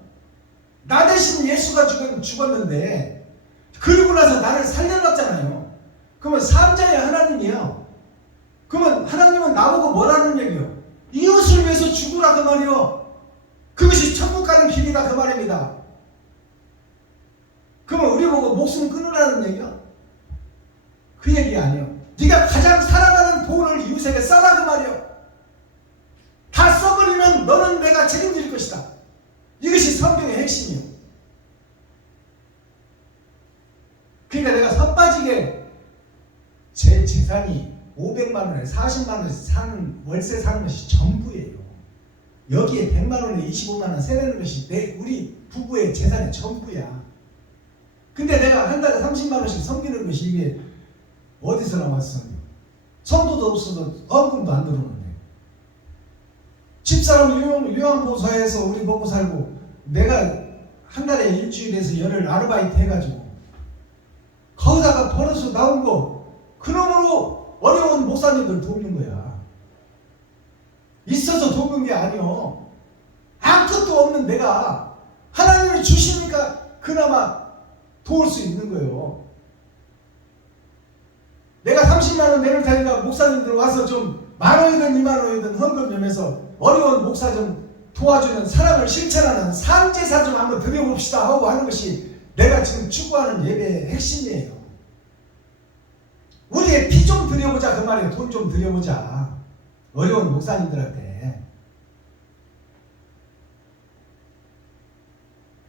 나 대신 예수가 죽었는데 그러고 나서 나를 살려놨잖아요. 그러면 산자의 하나님이에요. 그러면 하나님은 나보고 뭐라는 얘기요? 이웃을 위해서 죽으라 그 말이요. 그것이 천국 가는 길이다 그 말입니다. 그러면 우리 보고 목숨 끊으라는 얘기요? 그 얘기 아니에요. 네가 가장 사랑하는 돈을 이웃에게 써라 그 말이요. 다 써버리면 너는 내가 책임질 것이다. 이것이 성경의 핵심이요. 그러니까 내가 섣빠지게 제 재산이 500만 원에 40만 원에서 월세 사는 것이 전부예요. 여기에 100만 원에 25만 원 세내는 것이 우리 부부의 재산의 전부야. 근데 내가 한 달에 30만 원씩 섬기는 것이 이게 어디서 나왔어? 성도도 없어도 헌금도 안 들어오는데. 집사람 요양보호사에서 우리 먹고 살고 내가 한 달에 일주일에서 열흘 아르바이트 해가지고 거기다가 벌어서 나온 거 그놈으로 어려운 목사님들 돕는 거야. 있어서 돕는 게 아니요. 아무것도 없는 내가 하나님이 주시니까 그나마 도울 수 있는 거예요. 내가 30만 원 내놓을 테니까 목사님들 와서 좀 10,000원이든 20,000원이든 헌금 좀 해서 어려운 목사 좀 도와주는 사랑을 실천하는 산제사 좀 한번 드려봅시다 하고 하는 것이 내가 지금 추구하는 예배의 핵심이에요. 우리의 피 좀 드려보자 그 말이에요. 돈 좀 드려보자. 어려운 목사님들한테.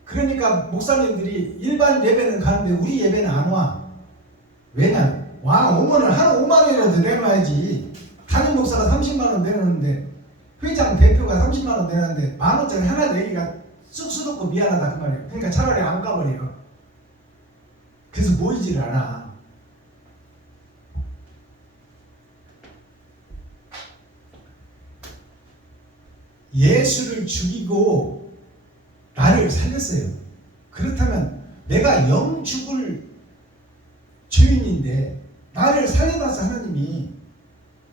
그러니까 목사님들이 일반 예배는 가는데 우리 예배는 안 와. 왜냐? 오면은 한 5만 원이라도 내놔야지. 담임 목사가 30만 원 내놓는데 회장 대표가 30만 원 내놨는데 10,000원짜리 하나 내기가 쑥스럽고 미안하다 그 말이에요. 그러니까 차라리 안 가버려요. 그래서 모이지를 않아. 예수를 죽이고 나를 살렸어요. 그렇다면 내가 영 죽을 죄인인데 나를 살려놔서 하나님이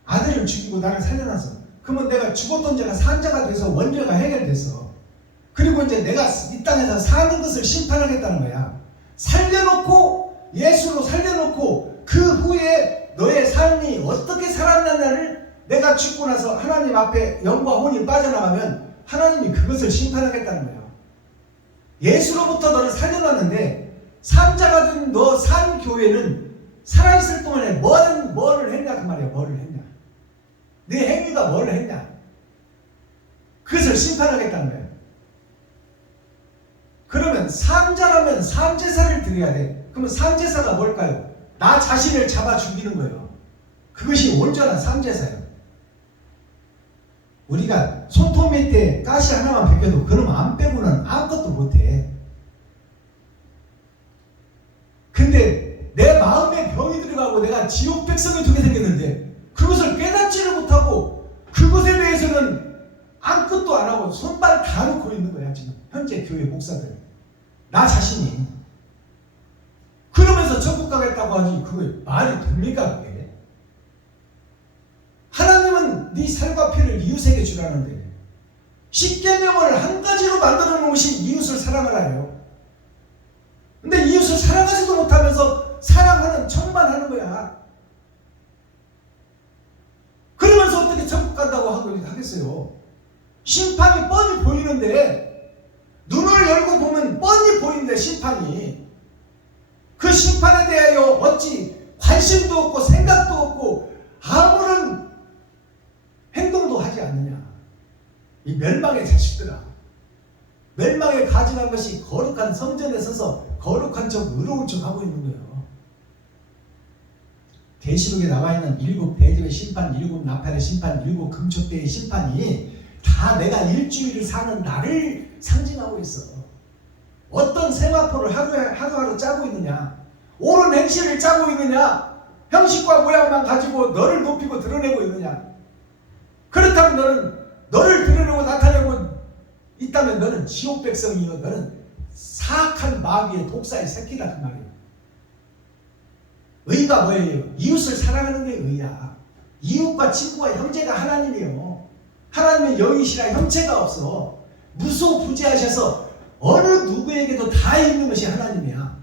아들을 죽이고 나를 살려놔서 그러면 내가 죽었던 죄가 산자가 돼서 원죄가 해결됐어. 그리고 이제 내가 이 땅에서 사는 것을 심판하겠다는 거야. 살려놓고 예수로 살려놓고 그 후에 너의 삶이 어떻게 살았느냐를 내가 죽고 나서 하나님 앞에 영과 혼이 빠져나가면 하나님이 그것을 심판하겠다는 거예요. 예수로부터 너를 살려놨는데 산자가 된 너 산 교회는 살아있을 동안에 뭐를 했냐 그 말이야. 뭐를 했냐. 네 행위가 뭘 했냐? 그것을 심판하겠다는 거예요. 그러면 상자라면 상제사를 드려야 돼. 그러면 상제사가 뭘까요? 나 자신을 잡아 죽이는 거예요. 그것이 온전한 상제사예요. 우리가 손톱 밑에 가시 하나만 벗겨도 그럼 안 빼고는 아무것도 못해. 근데 내 마음에 병이 들어가고 내가 지옥 백성이 되게 생겼는데 그것을 깨닫지를 못하고 그것에 대해서는 아무것도 안 하고 손발 다 놓고 있는 거야. 지금 현재 교회 목사들 나 자신이 그러면서 천국 가겠다고 하지 그게 말이 됩니까? 그게? 하나님은 네 살과 피를 이웃에게 주라는데 십계명을 한 가지로 만들어 놓은 것이 이웃을 사랑하라 해요. 근데 이웃을 사랑하지도 못하면서 사랑하는 척만 하는 거야. 그러면서 어떻게 천국 간다고 하겠어요? 심판이 뻔히 보이는데 눈을 열고 보면 뻔히 보이는데 심판이 그 심판에 대하여 어찌 관심도 없고 생각도 없고 아무런 행동도 하지 않느냐. 이 멸망의 자식들아, 멸망에 가증한 것이 거룩한 성전에 서서 거룩한 척 의로운 척 하고 있는 거예요. 계시록에 나와 있는 7 대접의 심판, 7 나팔의 심판, 7 금촉대의 심판이 다 내가 일주일을 사는 날을 상징하고 있어. 어떤 세마포를 하루하루 짜고 있느냐, 옳은 행실을 짜고 있느냐, 형식과 모양만 가지고 너를 높이고 드러내고 있느냐. 그렇다면 너를 드러내고 나타내고 있다면 너는 지옥 백성이요, 너는 사악한 마귀의 독사의 새끼다 그 말이에요. 의가 뭐예요? 이웃을 사랑하는 게 의야. 이웃과 친구와 형제가 하나님이에요. 하나님은 영이시라 형체가 없어. 무소부재하셔서 어느 누구에게도 다 있는 것이 하나님이야.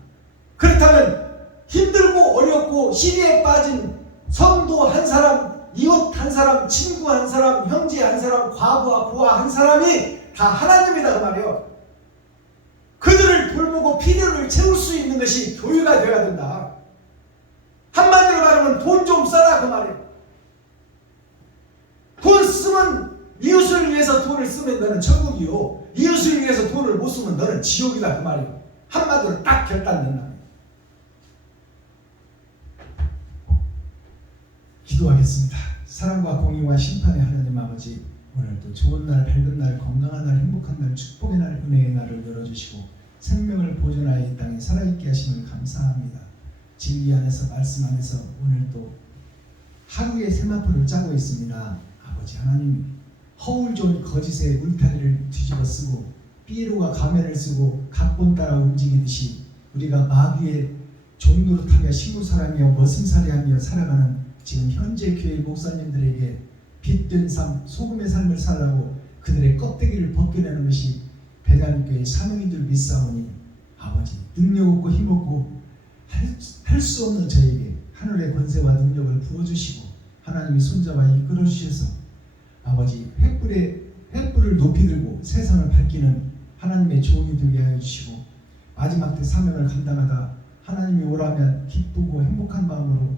그렇다면 힘들고 어렵고 시리에 빠진 성도 한 사람, 이웃 한 사람, 친구 한 사람, 형제 한 사람, 과부와 고아 한 사람이 다 하나님이다 그 말이에요. 그들을 돌보고 필요를 채울 수 있는 것이 교회가 되어야 된다. 한마디로 말하면 돈 좀 써라 그 말이에요. 돈 쓰면 이웃을 위해서 돈을 쓰면 너는 천국이요, 이웃을 위해서 돈을 못 쓰면 너는 지옥이다 그 말이에요. 한마디로 딱 결단된다. 기도하겠습니다. 사랑과 공의와 심판의 하나님 아버지, 오늘도 좋은 날, 밝은 날, 건강한 날, 행복한 날, 축복의 날, 은혜의 날을 열어주시고 생명을 보존하여 이 땅에 살아있게 하심을 감사합니다. 진리 안에서, 말씀 안에서 오늘도 하루의 세마포를 짜고 있습니다. 아버지 하나님, 허울 좋은 거짓의 울타리를 뒤집어 쓰고 삐에로가 가면을 쓰고 각본 따라 움직이듯이 우리가 마귀의 종노릇하며 신부사람이여 머슴살이하며 살아가는 지금 현재 교회 목사님들에게 빛된 삶, 소금의 삶을 살라고 그들의 껍데기를 벗겨내는 것이 베냐민 교회의 사명인 줄 믿사오니 아버지, 능력 없고 힘 없고 할 수 없는 저에게 하늘의 권세와 능력을 부어주시고 하나님이 손잡아 이끌어 주셔서 아버지 횃불을 높이 들고 세상을 밝히는 하나님의 종이 되게 하여 주시고 마지막 때 사명을 감당하다 하나님이 오라면 기쁘고 행복한 마음으로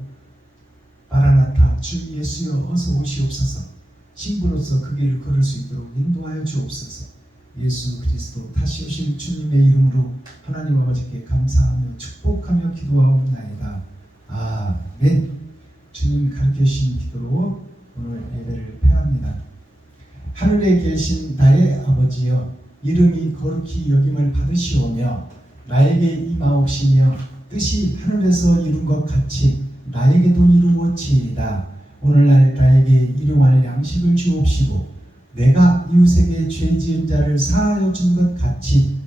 마라나타 주 예수여 어서 오시옵소서, 신부로서 그 길을 걸을 수 있도록 인도하여 주옵소서. 예수 그리스도 다시 오실 주님의 이름으로 하나님 아버지께 감사하며 축복하며 기도하옵나이다. 아멘. 주님 가르쳐 주신 기도로 오늘 예배를 폐합니다. 하늘에 계신 나의 아버지여, 이름이 거룩히 여김을 받으시오며 나에게 임하옵시며 뜻이 하늘에서 이룬 것 같이 나에게도 이루어지이다. 오늘날 나에게 일용할 양식을 주옵시고 내가 이웃에게 죄 지은 자를 사하여 준 것 같이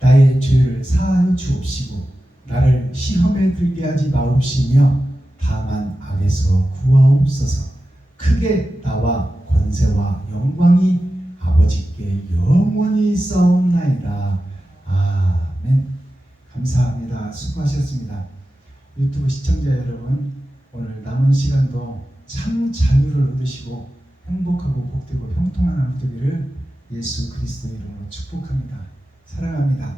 나의 죄를 사하여 주옵시고 나를 시험에 들게 하지 마옵시며 다만 악에서 구하옵소서. 크게 나와 권세와 영광이 아버지께 영원히 있사옵나이다. 아멘. 감사합니다. 수고하셨습니다. 유튜브 시청자 여러분, 오늘 남은 시간도 참 자유를 얻으시고 행복하고 복되고 형통한 하루 되기를 예수 그리스도 이름으로 축복합니다. 사랑합니다.